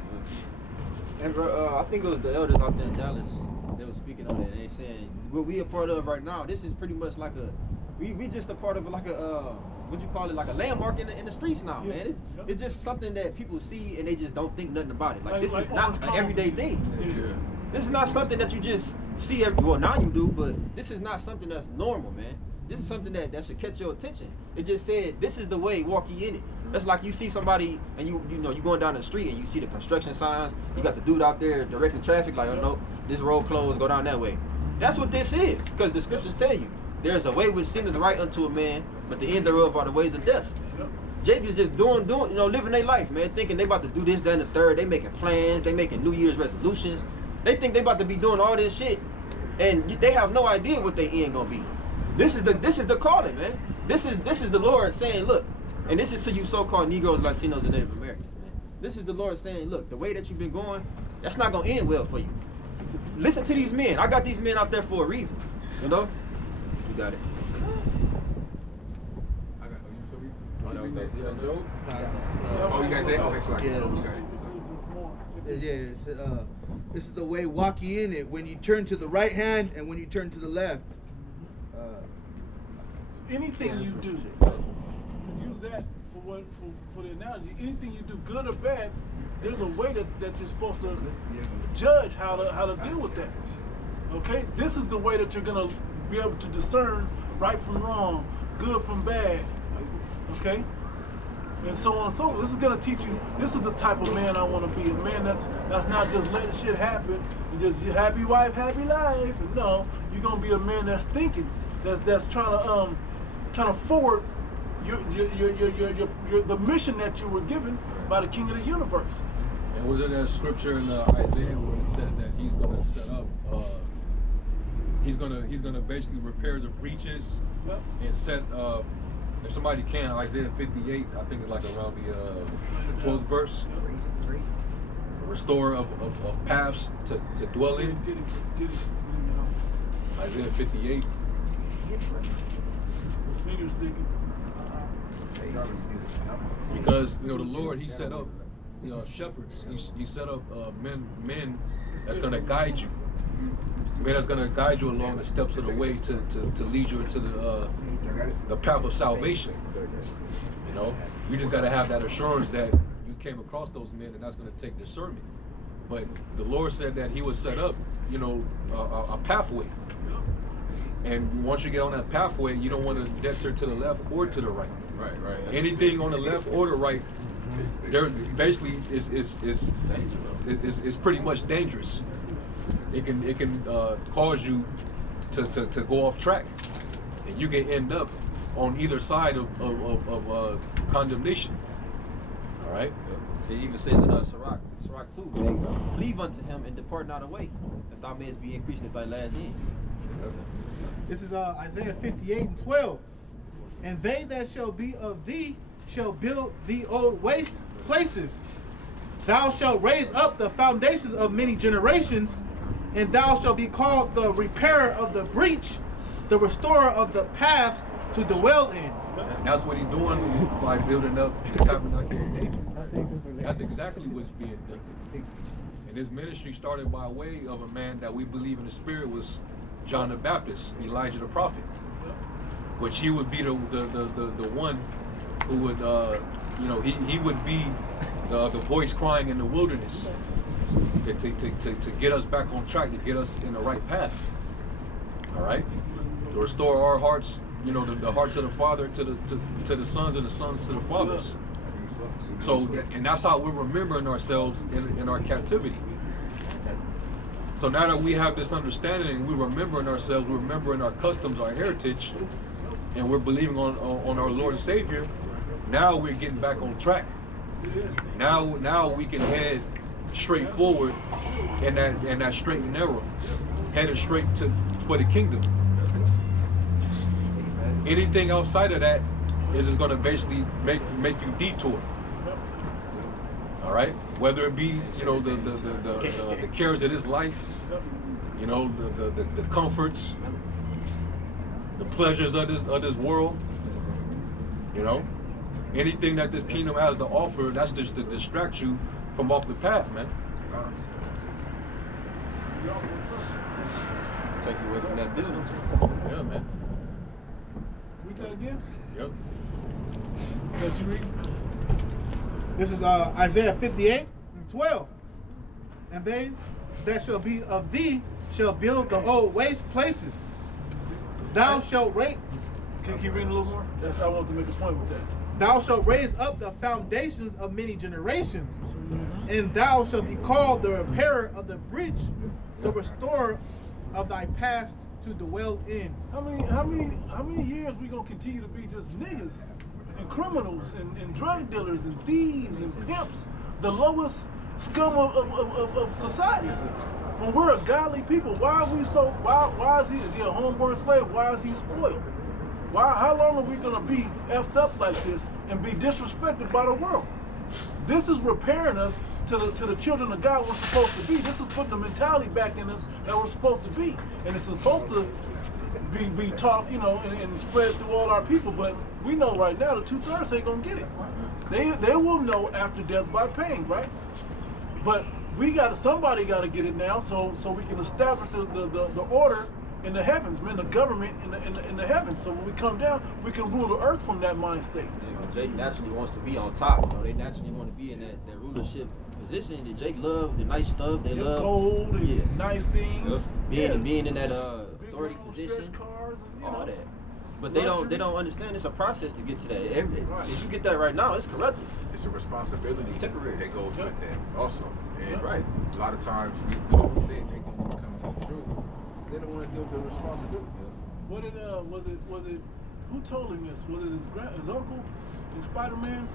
And I think it was the elders out there in Dallas that was speaking on it, and they saying what we a part of right now, this is pretty much like we just a part of like a what you call it, like a landmark in the streets now, man. It's just something that people see and they just don't think nothing about it. Like this is not an everyday thing. This is not something that you just see well, now you do, but this is not something that's normal, man. This is something that should catch your attention. It just said, this is the way, walk ye in it. That's like you see somebody and you going down the street and you see the construction signs, you got the dude out there directing traffic like, oh no, this road closed, go down that way. That's what this is, because the scriptures tell you, there's a way which seemeth right unto a man, but the end thereof are the ways of death. Jake is just doing, living their life, man, thinking they about to do this, that, and the third. They making plans, they making New Year's resolutions. They think they about to be doing all this shit, and they have no idea what their end gonna be. This is the calling, man. This is the Lord saying, look, and this is to you so-called Negroes, Latinos, and Native Americans, man. This is the Lord saying, look, the way that you've been going, that's not gonna end well for you. Listen to these men. I got these men out there for a reason. You know? You got it. I got it. So we next Joe? Oh, you guys say? Okay, sorry. Yeah. You got it. Yeah, This is the way, walk ye in it. When you turn to the right hand and when you turn to the left. Anything you do, to use that for the analogy, anything you do, good or bad, there's a way that you're supposed to judge how to deal with that. Okay, this is the way that you're gonna be able to discern right from wrong, good from bad. Okay, and so on and so forth. This is gonna teach you. This is the type of man I want to be. A man that's not just letting shit happen and just happy wife, happy life. No, you're gonna be a man that's thinking, that's trying to forward the mission that you were given by the King of the universe. And was it that scripture in Isaiah where it says that he's going to set up, he's going to basically repair the breaches and set, if somebody can, Isaiah 58, I think it's like around the 12th verse, restore of paths to dwell in. Isaiah 58. Because the Lord, He set up shepherds. He set up men that's going to guide you. Man that's going to guide you along the steps of the way to lead you into the path of salvation. You just got to have that assurance that you came across those men, and that's going to take discernment. But the Lord said that He would set up, a pathway. And once you get on that pathway, you don't want to deter to the left or to the right. Right. Anything on the left or the right, there basically is pretty much dangerous. It can cause you to go off track, and you can end up on either side of condemnation. All right. It even says in Sirach 2, cleave unto him and depart not away, that thou mayest be increased at thy last end. This is Isaiah 58:12. And they that shall be of thee shall build the old waste places. Thou shalt raise up the foundations of many generations, and thou shalt be called the repairer of the breach, the restorer of the paths to dwell in. And that's what He's doing by building up the tabernacle of David. That's exactly what's being done. And this ministry started by way of a man that we believe in the spirit was John the Baptist, Elijah the prophet, which he would be the one who would, he would be the voice crying in the wilderness to get us back on track, to get us in the right path. All right, to restore our hearts, the hearts of the Father to the sons, and the sons to the fathers. So, and that's how we're remembering ourselves in our captivity. So now that we have this understanding, we're remembering ourselves, we're remembering our customs, our heritage, and we're believing on our Lord and Savior, now we're getting back on track. Now we can head straight forward in that straight and narrow, headed straight for the kingdom. Anything outside of that is just going to basically make you detour. All right, whether it be the cares of this life, the comforts, the pleasures of this world, anything that this kingdom has to offer, that's just to distract you from off the path, man. Take you away from that building. Yeah, man. Read that again. Yep. That you read? This is Isaiah 58:12. And they that shall be of thee shall build the old waste places. Thou shalt raise. Can you keep reading a little more? I want to make a point with that. Thou shalt raise up the foundations of many generations, and thou shalt be called the repairer of the breach, the restorer of thy past to dwell in. How many years we gonna continue to be just niggas and criminals and drug dealers and thieves and pimps, the lowest scum of society? When we're a godly people, why are we so? Why is he a homeborn slave? Why is he spoiled? How long are we gonna be effed up like this and be disrespected by the world? This is repairing us to the children of God we're supposed to be. This is putting the mentality back in us that we're supposed to be, and it's supposed to be taught, and spread through all our people. But we know right now the 2/3 ain't gonna get it. They will know after death by pain, right? But somebody got to get it now, so we can establish the order in the heavens, man, the government in the heavens. So when we come down, we can rule the earth from that mind state. Yeah, Jake naturally wants to be on top. You know, they naturally want to be in that rulership position. And Jake love the nice stuff. They love gold and nice things. Being in that authority position. Cars and, all that. But they don't understand it's a process to get to that. If you get that right now, it's corrupted. It's a responsibility Temporary. that goes with that also. And Right. a lot of times we always say they don't want to come to the truth. They don't want to deal with the responsibility. What was it? Who told him this? Was it his uncle in Spider-Man?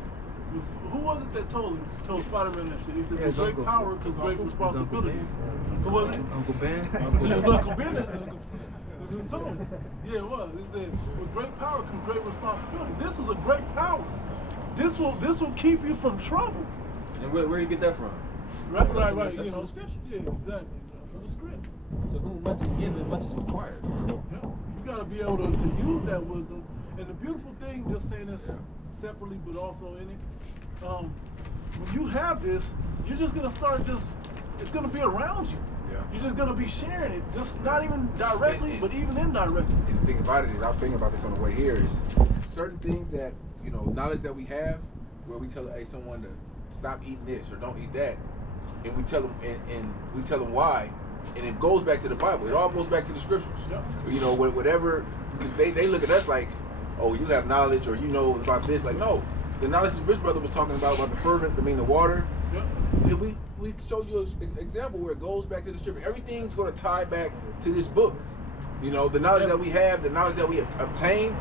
Who was it that told Spider-Man that shit? He said, "With great power comes great responsibility." Who was it? Uncle Ben. Yeah, it was Uncle Ben. Who told him? Yeah, it was. He said, "With great power comes great responsibility." This is a great power. This will keep you from trouble. And where you get that from? Right. That's You know, from the scripture. yeah, exactly. From the script. So whom much is given, much is required. Yeah. You got to be able to use that wisdom. And the beautiful thing, just saying this separately, but also in it, when you have this, you're just gonna start it's gonna be around you. Yeah. You're just gonna be sharing it, just not even directly, but even indirectly. And the thing about it is, I was thinking about this on the way here, is certain things that, knowledge that we have, where we tell someone to stop eating this or don't eat that, and we tell them and we tell them why, and it goes back to the Bible. It all goes back to the scriptures. Yeah. Whatever, because they look at us like, oh, you have knowledge or you know about this. Like, no, the knowledge the rich brother was talking about the fervent, the water. Yeah. We showed you an example where it goes back to the scripture. Everything's going to tie back to this book. The knowledge that we have, the knowledge that we obtain,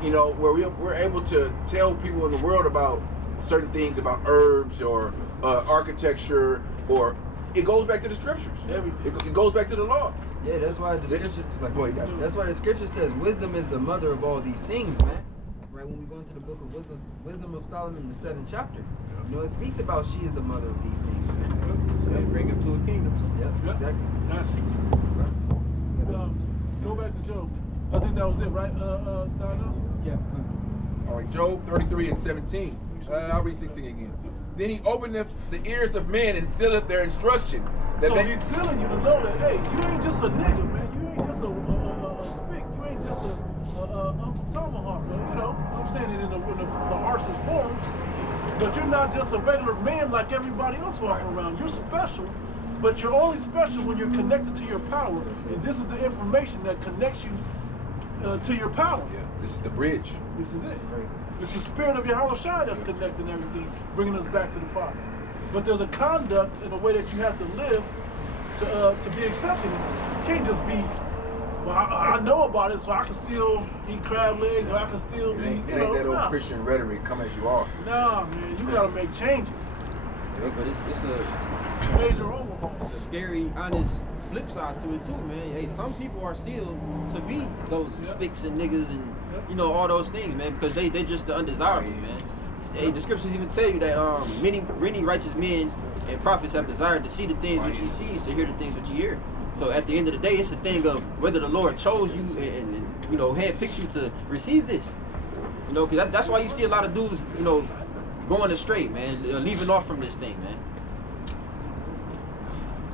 where we're able to tell people in the world about certain things about herbs or architecture, or it goes back to the scriptures. Everything. It goes back to the law. Yeah, that's why the scripture. That's why the scripture says wisdom is the mother of all these things, man. Right when we go into the book of Wisdom of Solomon, the 7th chapter, it speaks about she is the mother of these things, man. So they bring him to a kingdom. Yep, exactly. Go back to Job. I think that was it, right, Donna? Yeah. All right, Job 33 and 17. I'll read 16 again. Then he openeth the ears of men and sealeth their instruction. So he's telling you to know that, hey, you ain't just a nigga, man. You ain't just a spick. You ain't just a Uncle Tomahawk. I'm saying it in the harshest forms. But you're not just a regular man like everybody else walking around. You're special, but you're only special when you're connected to your power. And this is the information that connects you to your power. Yeah, this is the bridge. This is it. It's the spirit of Yahweh Shai that's connecting everything, bringing us back to the Father. But there's a conduct and a way that you have to live to be accepted. You can't just be, well, I know about it, so I can still eat crab legs, or I can still It be, ain't that old Christian rhetoric, come as you are. Nah, man, you gotta make changes. Yeah, but it's a Major overhaul. It's a scary, honest flip side to it too, man. Hey, some people are still to be those spicks and niggas and all those things, man, because they just the undesirable, man. Hey, the scriptures even tell you that many righteous men and prophets have desired to see the things which you see, to hear the things which you hear. So at the end of the day, it's a thing of whether the Lord chose you and handpicked you to receive this. Because that's why you see a lot of dudes, going astray, man, leaving off from this thing, man.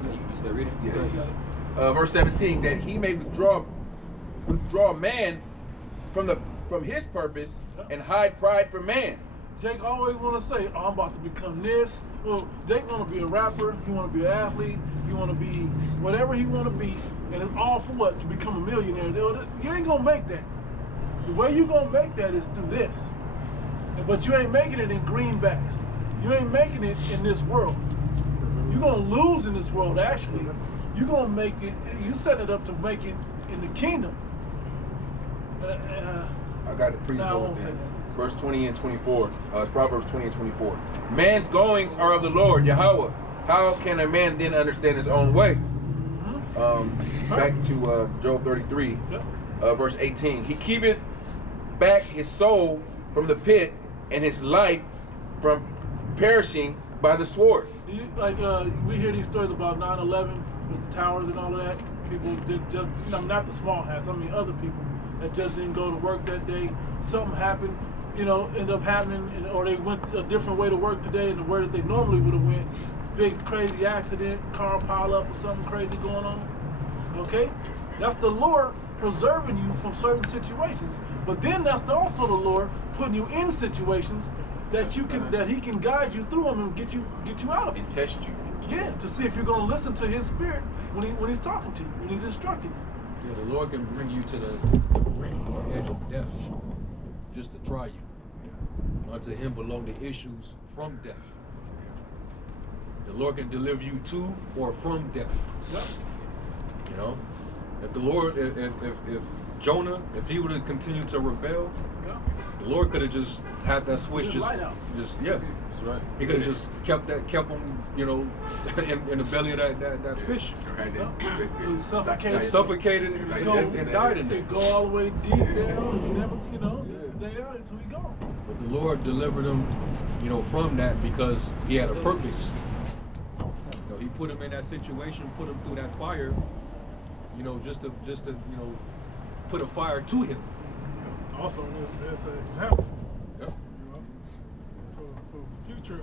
You still reading? Yes. Verse 17, that he may withdraw man from his purpose and hide pride from man. Jake always want to say, oh, I'm about to become this. Well, Jake want to be a rapper. He want to be an athlete. He want to be whatever he want to be. And it's all for what? To become a millionaire. You ain't going to make that. The way you going to make that is through this. But you ain't making it in greenbacks. You ain't making it in this world. You're going to lose in this world, actually. You're going to make it, you set it up to make it in the kingdom. I got it pretty good then. Verse 20 and 24. It's Proverbs 20 and 24. Man's goings are of the Lord, Yahweh. How can a man then understand his own way? Back to Job 33, verse 18. He keepeth back his soul from the pit and his life from perishing by the sword. We hear these stories about 9/11 with the towers and all of that. People did just, not the small hats, I mean other people that just didn't go to work that day. Something happened, ended up happening, or they went a different way to work today and the way that they normally would have went. big crazy accident, car pile up or something crazy going on. Okay? That's the Lord preserving you from certain situations. But then that's also the Lord putting you in situations that you can that He can guide you through them and get you out of it. And test you. Yeah, to see if you're gonna listen to His Spirit when He's talking to you, when He's instructing you. Yeah, the Lord can bring you to the edge of death just to try you. Unto Him belong the issues from death. The Lord can deliver you to or from death. Yep. You know, if the Lord, if Jonah, if he would have continued to rebel, Yep. the Lord could have just had that switch, Just light out. yeah. That's right. He could have just kept him, you know, in the belly of that fish. Right So He suffocated. He suffocated and died in They there. go all the way deep down and you never, stay down until He gone. But the Lord delivered him, you know, from that because He had a purpose. You know, He put him in that situation, put him through that fire, you know, just to you know, put a fire to him. Also, as an example, Yep. you know, for future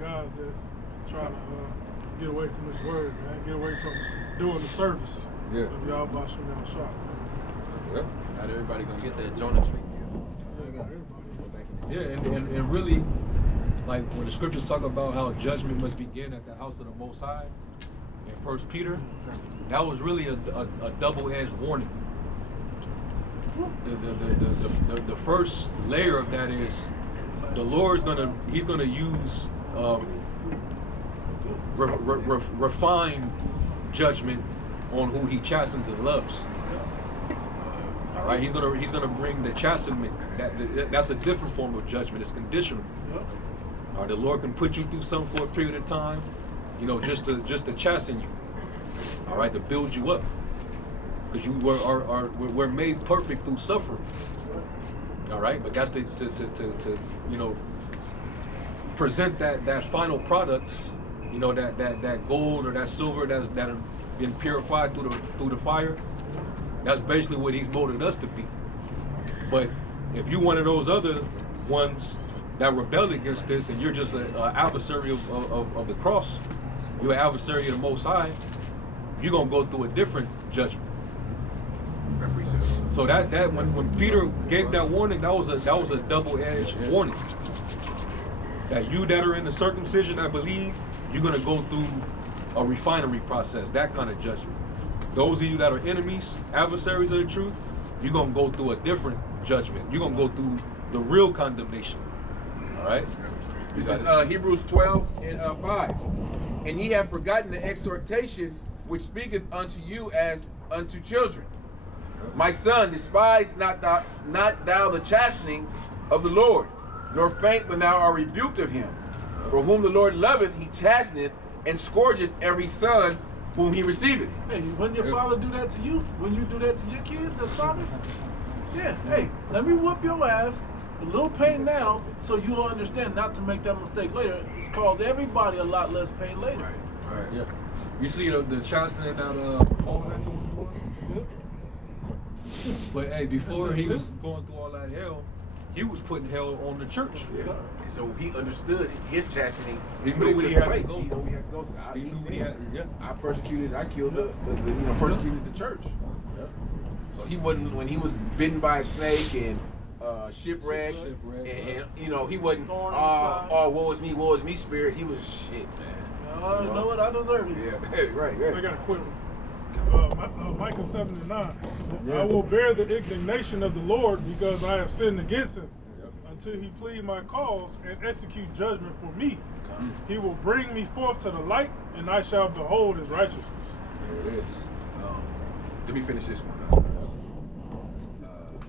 guys that's trying to get away from this word, man, get away from doing the service Yeah. of y'all Bashim y'all shop. Yep. Not everybody gonna get that Jonah treatment. Yeah, and really, like when the scriptures talk about how judgment must begin at the house of the Most High, in 1 Peter, that was really a double-edged warning. The first layer of that is the Lord's He's gonna use refined judgment on who He chastens and loves. All right, He's gonna bring the chastenment. That's a different form of judgment. It's conditional. Yep. All right, the Lord can put you through something for a period of time, you know, just to chasten you. All right, to build you up, because we're made perfect through suffering. All right, but that's to you know, present that final product, you know, that gold or that silver that been purified through the fire. That's basically what He's molded us to be. But if you're one of those other ones that rebel against this, and you're just an adversary of the cross, you're an adversary of the Most High, you're gonna go through a different judgment. So that when Peter gave that warning, that was a double-edged warning. That you that are in the circumcision, I believe, you're gonna go through a refinery process, that kind of judgment. Those of you that are enemies, adversaries of the truth, you're gonna go through a different judgment. You're gonna go through the real condemnation. All right? This is Hebrews 12 and 5. And ye have forgotten the exhortation which speaketh unto you as unto children. My son, despise not thou the chastening of the Lord, nor faint when thou art rebuked of Him. For whom the Lord loveth, He chasteneth, and scourgeth every son whom He receiveth. Hey, when your father do that to you, when you do that to your kids as fathers, yeah, hey, let me whoop your ass, a little pain now, so you'll understand not to make that mistake later. It's caused everybody a lot less pain later. Right. Yeah. You see the chastening that Paul had to do? But hey, before he was going through all that hell, he was putting hell on the church. Yeah. And so he understood his chastening. He knew what he had to go. He knew what he had to go through. He knew what he had. Yeah. I persecuted, I killed persecuted the church. Yeah. So he wasn't, when he was bitten by a snake and shipwrecked, Shipwrecked, and he wasn't, Thorn on the side. oh, woe is me spirit. He was shit, man. You know what? I deserve it. Yeah, right. I got a quick one. Micah 7:9. I will bear the indignation of the Lord because I have sinned against Him, until He plead my cause and execute judgment for me. He will bring me forth to the light, and I shall behold His righteousness. There it is. Let me finish this one.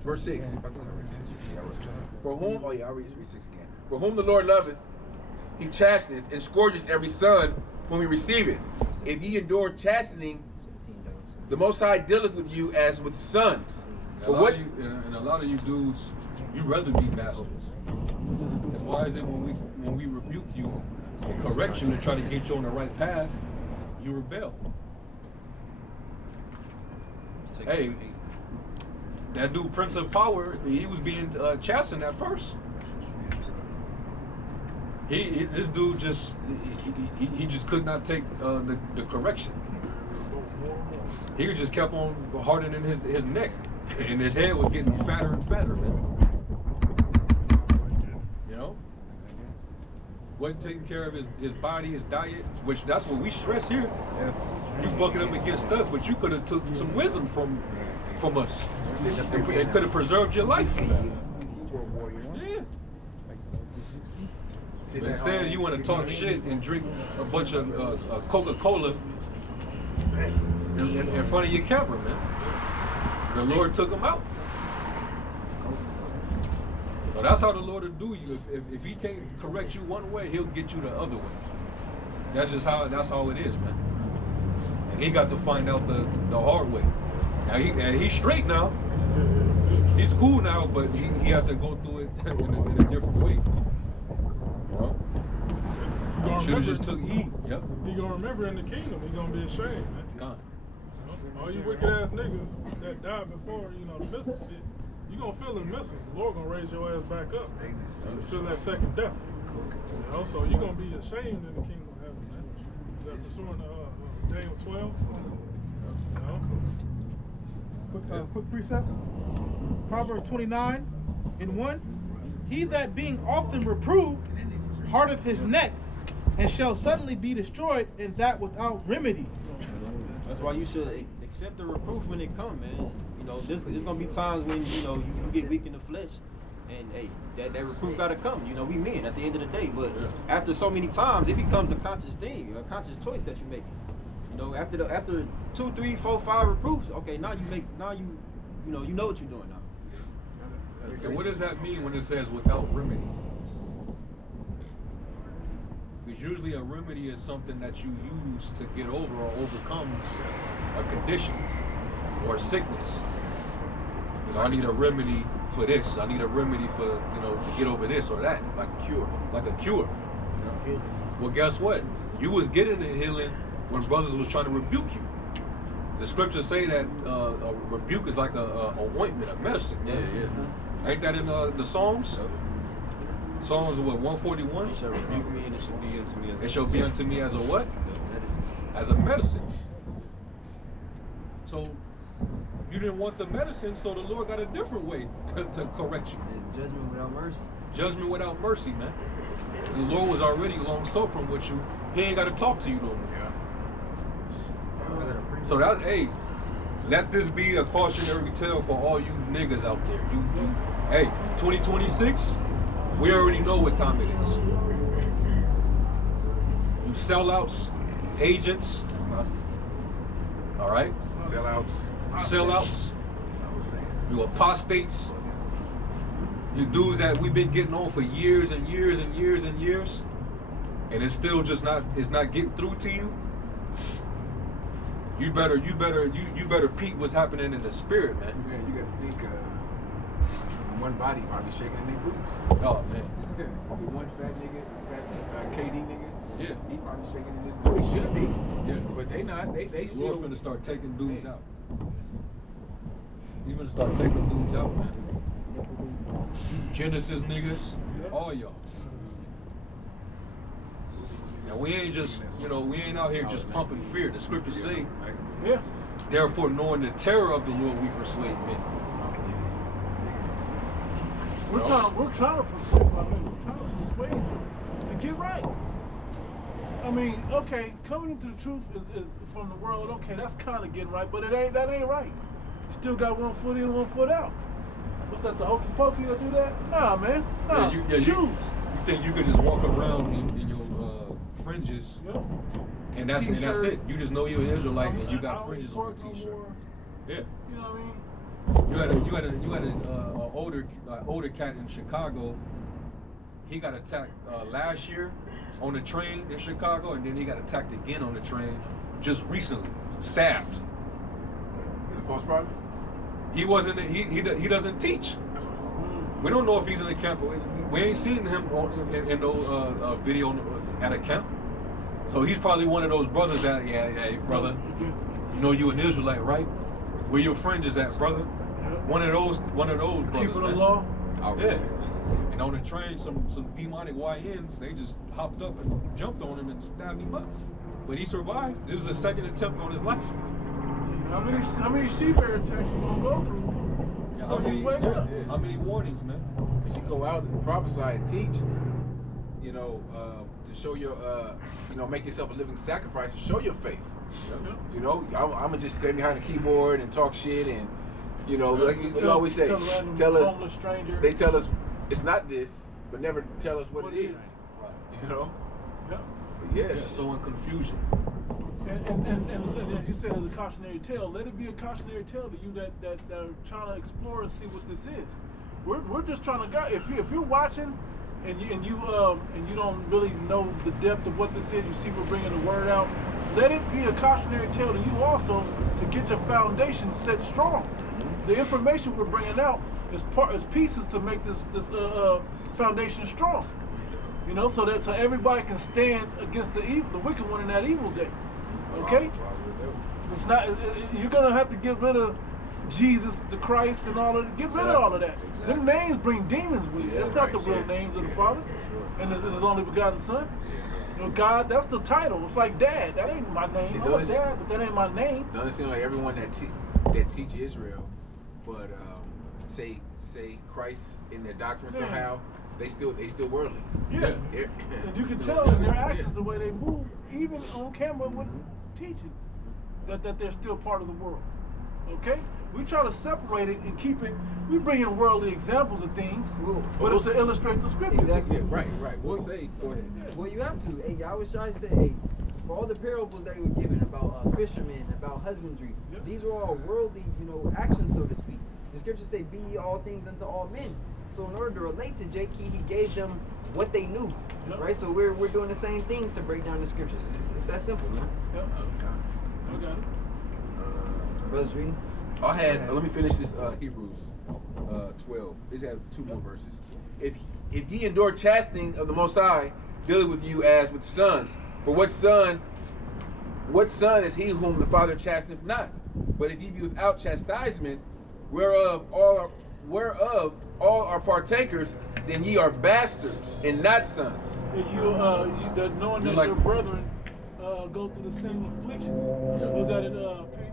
Verse 6. I think I read 6. Yeah, I read 6. For whom, I'll read 6 again. For whom the Lord loveth, He chasteneth, and scourgeth every son whom He receiveth. If ye endure chastening, the Most High dealeth with you as with sons. And a lot of you dudes, you rather be bastards. And why is it when we rebuke you and correct you and try to get you on the right path, you rebel? Hey, that dude Prince of Power, he was being chastened at first. This dude just he just could not take the correction. He just kept on hardening his neck, and his head was getting fatter and fatter, man. You know, wasn't taking care of his body, his diet, which that's what we stress here. Yeah. You bucking up against us, but you could have took some wisdom from us. It could have preserved your life from that. Yeah. But instead, you want to talk shit and drink a bunch of Coca-Cola in front of your camera, man. The Lord took him out. But that's how the Lord will do you. If he can't correct you one way, he'll get you the other way. That's how it is, man. And he got to find out the hard way. Now he's straight now. He's cool now, but he had to go through it in a different way. Should have just took heed. Yep. He gonna remember in the kingdom. He gonna be ashamed, man. God. All you wicked ass niggas that died before, the missiles hit, you gonna feel the missiles. The Lord gonna raise your ass back up. Feel that second death. So you gonna be ashamed in the kingdom of heaven, man. That pursuing Daniel 12. Quick precept. Proverbs 29:1. He that being often reproved hardeth his neck, and shall suddenly be destroyed, and that without remedy. That's why you should accept the reproof when it comes, man. There's gonna be times when you get weak in the flesh, and hey, that reproof gotta come. We men at the end of the day, but after so many times, it becomes a conscious thing, a conscious choice that you make. After 2, 3, 4, 5 reproofs, okay, now you know what you're doing now. And what does that mean when it says without remedy? Because usually a remedy is something that you use to get over or overcome a condition or a sickness. I need a remedy for this. I need a remedy for, to get over this or that. Like a cure. Like a cure. Well, guess what? You was getting the healing when brothers was trying to rebuke you. The scriptures say that a rebuke is like a ointment, a medicine. Yeah. Ain't that in the Psalms? Psalms what, 141? It shall rebuke me and it shall be unto me as It shall be unto me as a what? As a medicine. So you didn't want the medicine, so the Lord got a different way to correct you. Judgment without mercy. Judgment without mercy, man. The Lord was already long suffering with you. He ain't got to talk to you no more. So that's, hey, let this be a cautionary tale for all you niggas out there. Hey, 2026, we already know what time it is. You sellouts, agents, all right? Sellouts, you apostates, you dudes that we've been getting on for years and years and years and years, and it's still just not getting through to you. You better peep what's happening in the spirit, man. Yeah, you gotta think one body probably shaking in their boots. Oh man. The one fat nigga, KD nigga. Yeah. He probably shaking in his boots. He should be. Yeah. But they not. They The still. Lord's gonna start taking dudes out. He's gonna start taking dudes out, man. Genesis niggas, all y'all. Now we ain't just, we ain't out here just pumping fear. The scriptures say, Yeah. therefore knowing the terror of the Lord we persuade men. We're trying to persuade my men. We're trying to persuade you to get right. I mean, okay, coming into the truth is from the world. Okay, that's kind of getting right, but that ain't right. You still got 1 foot in, 1 foot out. What's that? The hokey pokey to do that? Nah, man. Nah. Choose. You think you could just walk around in your fringes, and that's it. You just know you're an Israelite and you got fringes on your t-shirt. Yeah. You know what I mean? You had an older cat in Chicago. He got attacked last year on the train in Chicago, and then he got attacked again on the train just recently, stabbed. Is it false prophet? He wasn't. He doesn't teach. We don't know if he's in the camp. We ain't seen him in no video at a camp. So he's probably one of those brothers that, hey, brother, you an Israelite, right? Where your fringes at, brother? One of those brothers, Keeping the man. law. Yeah. And on the train, some demonic YNs, they just hopped up and jumped on him and stabbed him up. But he survived. This was the second attempt on his life. How many sheep bear attacks you gonna go through? Yeah, So you wake up. How many warnings, man? If you go out and prophesy and teach, you know, to show your, you know, make yourself a living sacrifice to show your faith. Yeah. You know, I'm gonna just stand behind the keyboard and talk shit and, you know, like you always say, tell us, homeless stranger. they tell us it's not this, but never tell us what it is. You know? Yeah. But yes. Yeah, so in confusion. And as you said, as a cautionary tale, let it be a cautionary tale to you that are trying to explore and see what this is. We're just trying to guide. If you're watching and you don't really know the depth of what this is, you see we're bringing the word out. Let it be a cautionary tale to you also to get your foundation set strong. The information we're bringing out is pieces to make this foundation strong. You know, so everybody can stand against the wicked one in that evil day. Okay? It's not. You're gonna have to get rid of Jesus, the Christ, and all of it. Get rid of all of that. Exactly. Them names bring demons with it. Yeah, That's not the right, real yeah. names of the Yeah, Father, sure. and His only begotten Son. You know, God, that's the title. It's like Dad. That ain't my name. It I'm a does- dad, but that ain't my name. Doesn't it seem like everyone that teach Israel, but say Christ in their doctrine somehow, they still worldly. Yeah. Yeah. And you can tell in their actions, the way they move, even on camera with teaching, that they're still part of the world. Okay? We try to separate it and keep it. We bring in worldly examples of things, but it's to illustrate the scripture. Exactly. Yeah, right. We'll say, go ahead. Well, you have to. Hey, I was trying to say, hey, for all the parables that were given about fishermen, about husbandry, Yep. these were all worldly, actions, so to speak. The scriptures say, "Be ye all things unto all men." So in order to relate to J. Key, he gave them what they knew, Yep. right? So we're doing the same things to break down the scriptures. It's that simple, man. Yep. I got it. Brothers reading. Let me finish this Hebrews 12. It has 2 more verses. If ye endure chastening of the Most High, dealing with you as with sons. For what son is he whom the Father chasteneth not? But if ye be without chastisement, whereof all are partakers, then ye are bastards and not sons. And knowing that your brethren go through the same afflictions. Was that in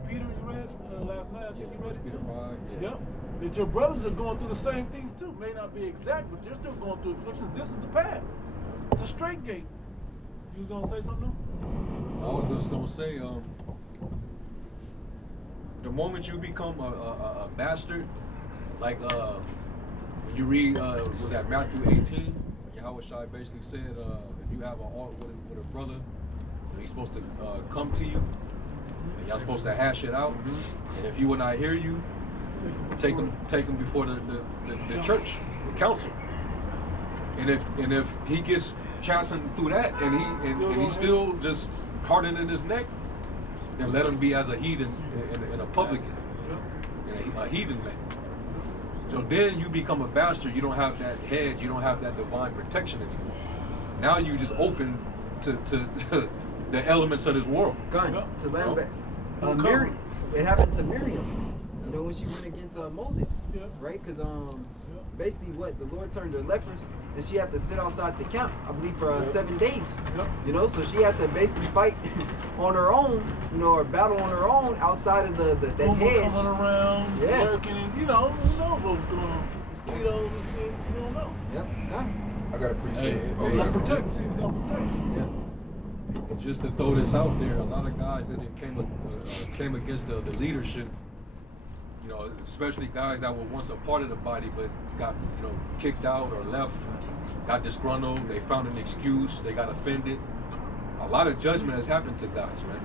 Peter you read last night? I think you read it too. Yep. That your brothers are going through the same things too. May not be exact, but they're still going through afflictions. This is the path. It's a straight gate. You was gonna say something? I was just gonna say, the moment you become a bastard, like when you read, was that Matthew 18? Yahweh Shai basically said, if you have an art with a brother, he's supposed to come to you, and y'all supposed to hash it out. And if he will not hear you, take him before the church, the council. And if he gets chastened through that, and he's still just hardening his neck, then let him be as a heathen and a publican, and a heathen man. So then you become a bastard. You don't have that hedge. You don't have that divine protection anymore. Now you just open to the elements of this world. Gun to land back. No Miriam. It happened to Miriam. When she went against Moses, Yeah. right? Because basically, what the Lord turned her lepers, and she had to sit outside the camp, I believe, for 7 days. Yep. So she had to basically fight on her own, or battle on her own outside of that hedge. Coming around, Yeah. lurking, and who knows what's going on? Mosquitoes and shit. You don't know. Yep. I gotta appreciate it. Hey, You gotta yeah. protect. You gotta protect. Yeah. And just to throw this out there, a lot of guys that came against the leadership, especially guys that were once a part of the body but got kicked out or left, got disgruntled, they found an excuse, they got offended. A lot of judgment has happened to guys, man.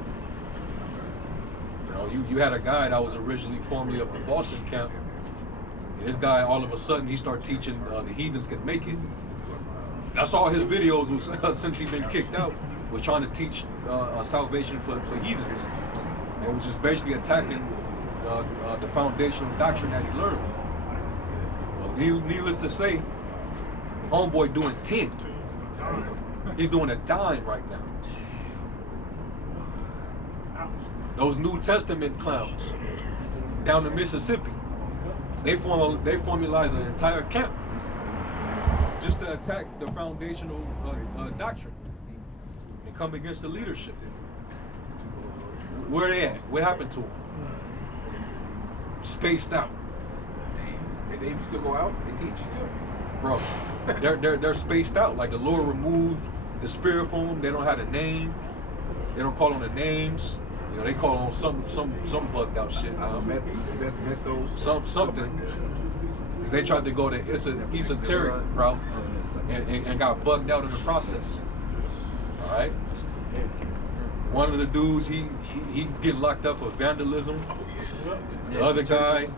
You had a guy that was originally formerly up in Boston camp, and this guy all of a sudden he started teaching the heathens could make it. That's all his videos was since he'd been kicked out, was trying to teach salvation for heathens. And it was just basically attacking the foundational doctrine that he learned. Well, needless to say, homeboy doing 10. He's doing a dime right now. Those New Testament clowns down in Mississippi, they formalized an entire camp attack the foundational doctrine and come against the leadership. Where they at? What happened to them? Spaced out. They still go out. They teach. Bro, they're spaced out. Like the Lord removed the spirit from them. They don't have a name. They don't call on the names. You know, they call on some bugged out shit. Something. They tried to go the esoteric route and got bugged out in the process. All right. One of the dudes, he getting locked up for vandalism. The other guy,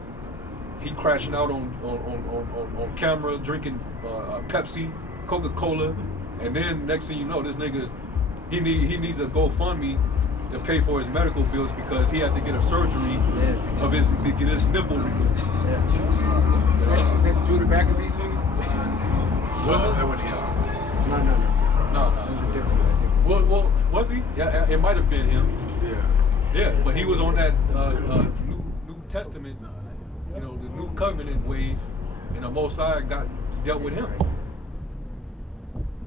he crashing out on camera, drinking Pepsi, Coca-Cola, and then next thing you know, this nigga, he needs a GoFundMe to pay for his medical bills because he had to get a surgery to get his nipple removed. Is that Judah back of these niggas? Was it? No. Well, was he? Yeah, it might have been him. Yeah, but he was on that New Testament, you know, the New Covenant wave, and the Most High dealt with him.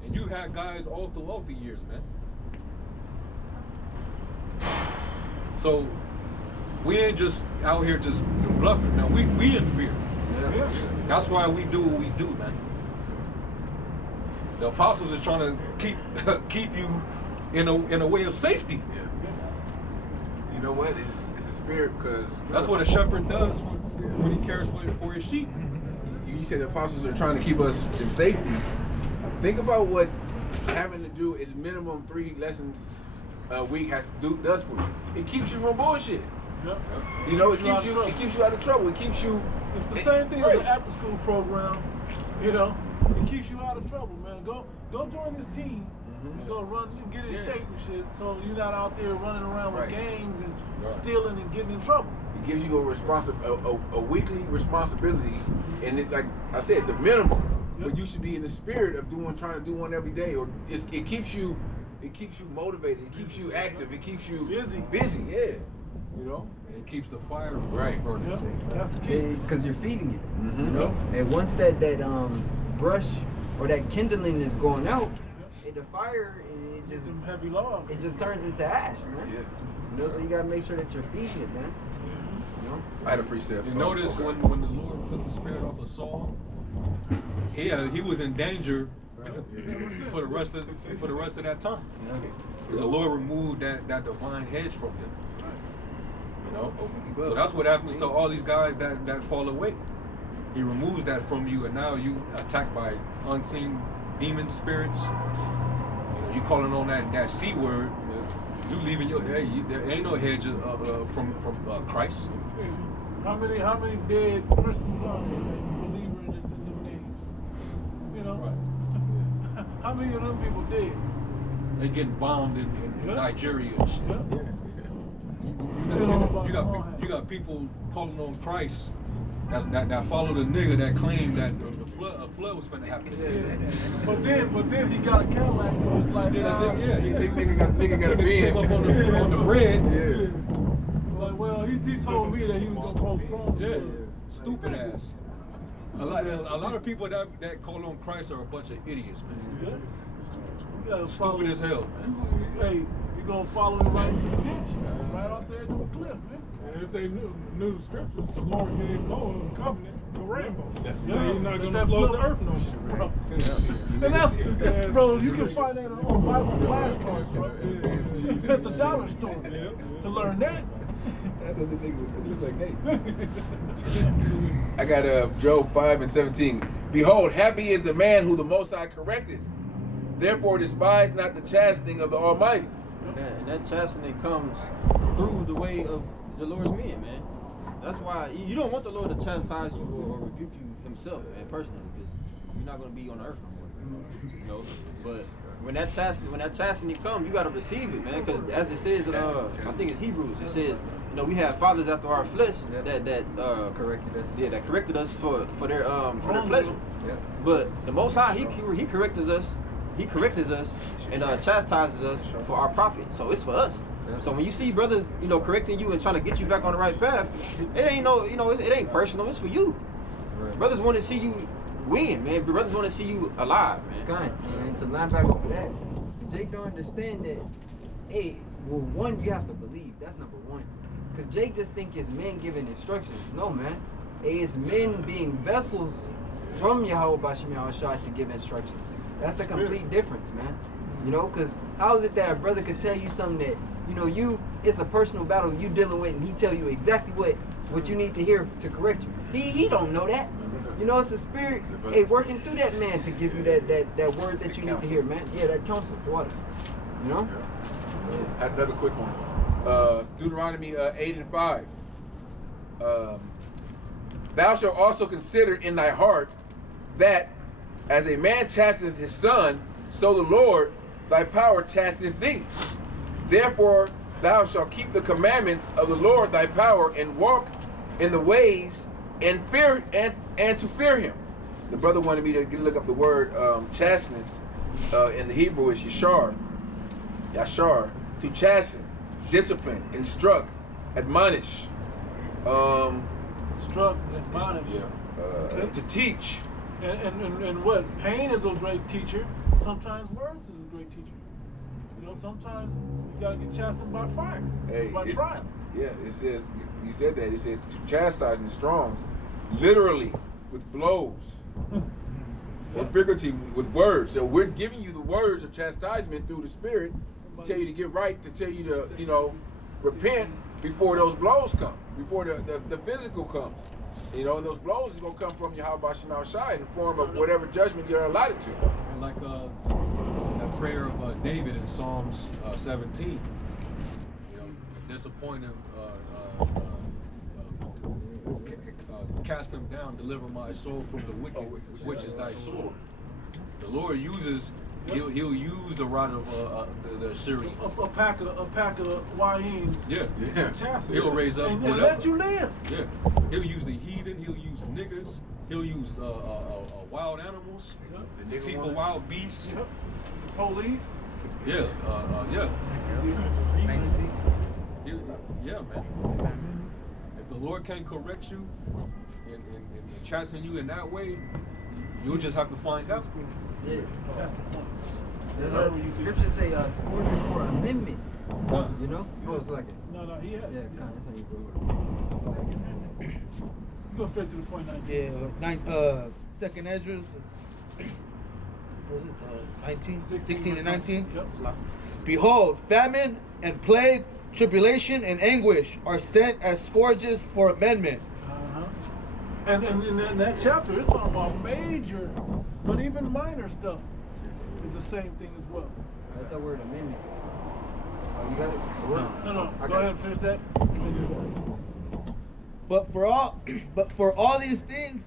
And you had guys all throughout the years, man. So we ain't just out here just bluffing. Now we in fear. Yeah. That's why we do what we do, man. The apostles are trying to keep you in a way of safety. Yeah. You know what? It's a spirit because that's what a shepherd does when he cares for his sheep. You said the apostles are trying to keep us in safety. Think about what having to do at minimum 3 lessons a week does for you. It keeps you from bullshit. Yep. You know, it keeps you out of trouble. It keeps you. It's the same thing as the after school program. You know, it keeps you out of trouble, man. Go join this team. And go run and get in shape and shit. So you're not out there running around with gangs and stealing and getting in trouble. It gives you a weekly responsibility, and it, like I said, the minimum. But you should be in the spirit of trying to do one every day, or it keeps you motivated. It keeps you active. It keeps you busy. Yeah. You know, and it keeps the fire burning. Yep. That's the key. Because you're feeding it. You know, and once that brush or that kindling is going out, the fire some heavy logs. It just turns into ash, man. Yeah. You know, so you gotta make sure that you're feeding it, man. You know? I had a precept. You notice when the Lord took the spirit off of Saul, he was in danger for the rest of that time. The Lord removed that divine hedge from him. You know, so that's what happens to all these guys that fall away. He removes that from you, and now you attacked by unclean demon spirits. You know, you calling on that C word. You leaving there ain't no hedge from Christ. How many dead Christians are there that believe in them names? You know, how many of them people dead? They getting bombed in Nigeria and shit. You got people calling on Christ that follow the nigga that claimed that a flood was going to happen. But then he got a Cadillac, so it's like nigga got a Benz up on the bread. Like, well, he told me that he was gonna postpone. Stupid ass. A lot of people that call on Christ are a bunch of idiots, man. Stupid as hell, man. Hey, you gonna follow him right into the ditch, right out there to the cliff, man. And if they knew the scriptures, the Lord gave Noah a covenant, the rainbow. So he's not going to flood the earth no more. And that's, bro, you can find that on Bible flashcards, bro. At the dollar store. To learn that. I got Job 5:17. Behold, happy is the man who the Most High corrected. Therefore despise not the chastening of the Almighty. And that chastening comes through the way of the Lord's men, man. That's why you don't want the Lord to chastise you or rebuke you himself, man, personally, because you're not going to be on the earth no more. You know, but when that chastening comes, you got to receive it, man. Because as it says, I think it's Hebrews. It says, you know, we have fathers after our flesh that corrected us. Yeah, that corrected us for their pleasure. Yeah. But the Most High, he corrects us. He corrects us and chastises us for our profit. So it's for us. Yeah. So when you see brothers, you know, correcting you and trying to get you back on the right path, it ain't it ain't personal. It's for you. Right. Brothers want to see you win, man. Brothers want to see you alive, man. Kind. And to line back over that, Jake don't understand that, hey, well, one, you have to believe. That's number one. Because Jake just think it's men giving instructions. No, man. It's men being vessels from Yahweh Bashim Yahushua to give instructions. That's a complete difference, man. You know, because how is it that a brother could tell you something that, you know, it's a personal battle you dealing with, and he tell you exactly what you need to hear to correct you. He don't know that. You know, it's the spirit, hey, working through that man to give you that word that you need to hear, man. Yeah, that counsel, water. You know? I had another quick one. Deuteronomy 8:5. Thou shalt also consider in thy heart that as a man chasteneth his son, so the Lord thy power chasteneth thee. Therefore thou shalt keep the commandments of the Lord thy power, and walk in the ways and fear and to fear him. The brother wanted me to look up the word chasten. In the Hebrew is yashar, to chasten, discipline, instruct, admonish, Instruct, admonish. to teach. And what? Pain is a great teacher. Sometimes words is a great teacher. You know, sometimes you gotta get chastened by fire, by trial. Yeah, it says, you said that, it says to chastise in the Strongs, literally with blows, or figuratively with words. So we're giving you the words of chastisement through the Spirit to tell you to get right, to tell you to, you know, repent before those blows come, before the physical comes. You know, and those blows is going to come from Yahweh Bashim Shai in the form of whatever judgment you're allotted to. And like that prayer of David in Psalms 17, you know, disappointing, cast them down, deliver my soul from the wicked, which is thy sword. The Lord uses, he'll use the rod of the Assyrian. A pack of YNs. Yeah. He'll raise up and whatever. let you live. Yeah. He'll use the heathen. He'll use niggas. He'll use wild animals. Yep. Team of wild beasts. Yep. Police. Yeah. Yeah. Yeah, man. If the Lord can correct you and chasten you in that way, you'll just have to find out. Yeah. That's the point. That's what scriptures say, scourges for amendment. You know? Oh, it's like it. No, he had. Yeah, kind of. That's how you go. Go straight to the point, 19. Yeah, second Ezra's, what was it, 19? 16 and 19? Yep. Behold, famine and plague, tribulation and anguish are sent as scourges for amendment. Uh-huh. And in that chapter, it's talking about major, but even minor stuff. It's the same thing as well. I like that word amendment. Oh, you got it? The word? No. Go ahead and finish that. But for all these things,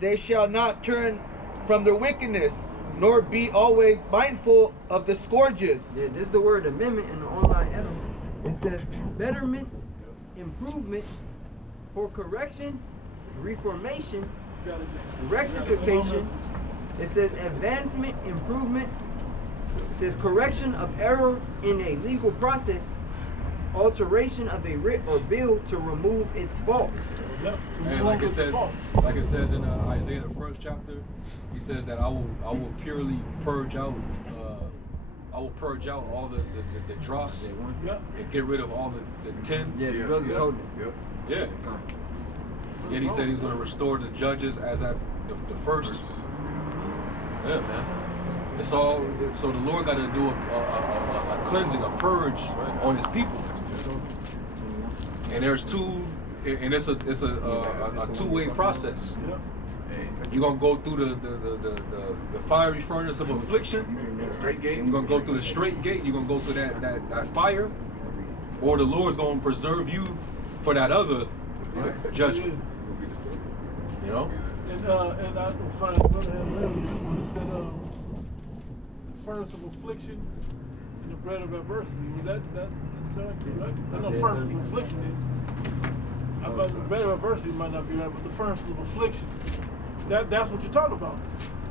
they shall not turn from their wickedness, nor be always mindful of the scourges. Yeah, this is the word amendment in the online element. It says betterment, improvement, for correction, reformation, rectification. It says advancement, improvement. It says correction of error in a legal process, alteration of a writ or bill to remove its faults. Yep. And like it says in Isaiah the 1st chapter, he says that I will purely purge out. I will purge out all the dross. Yep. And get rid of all the tin. Yeah, the brother's holding it. Yeah. Yet he said he's going to restore the judges as at the first. Yeah, man. It's all. So the Lord got to do a cleansing, a purge on His people. And there's two, and it's a two-way process. Yep. You're gonna go through the fiery furnace of affliction. Straight gate. You're gonna go through the straight gate. You're gonna go through that fire, or the Lord's gonna preserve you for that other judgment. You know. And I find brother had read when it said the furnace of affliction and the bread of adversity. Was that 17, right? I know furnace of affliction is. I thought the bread of adversity might not be right, but the furnace of affliction. That's what you're talking about.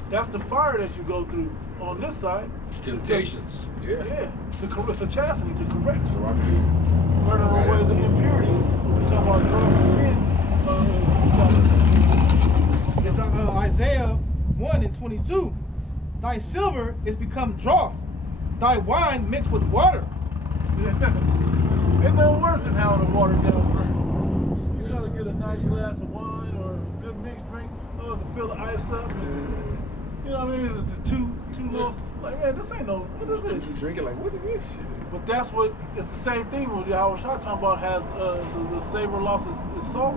That's the fire that you go through on this side. Temptations. Yeah. It's a chastening to correct. So burning away the impurities. We talk about dross and tin. It's Isaiah 1:22. Thy silver is become dross, thy wine mixed with water. Ain't no worse than having a watered down drink. You trying to get a nice glass of wine or a good mixed drink, to fill the ice up. And, you know what I mean? It's the two little, like, man, this ain't no, what is this? You drink it like, what is this shit? But that's what, it's the same thing with how Shot talking about has the savor loss is salt.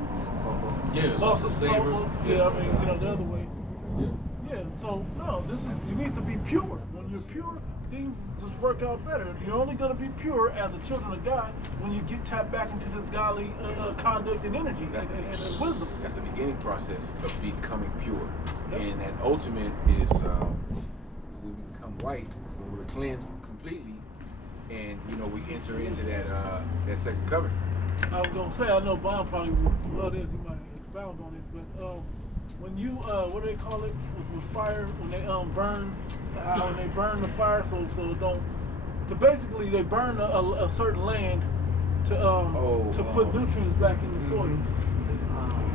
Yeah, Loss of savor. salt. Yeah, I mean, you know, the other way. Yeah. Yeah, so no, you need to be pure. When you're pure, things just work out better. You're only going to be pure as a children of God when you get tapped back into this godly conduct and energy and wisdom. That's the beginning process of becoming pure. Yep. And that ultimate is we become white when we're cleansed completely, and you know we enter into that second covenant. I was going to say, I know Bob probably would love this. He might expound on it, but when you what do they call it with fire, when they burn, when they burn the fire, so it don't, to basically they burn a certain land to put nutrients back in the soil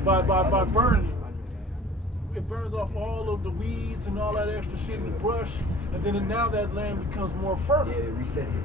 by burning it. It burns off all of the weeds and all that extra shit in the brush, and then now that land becomes more fertile. Yeah, it resets it.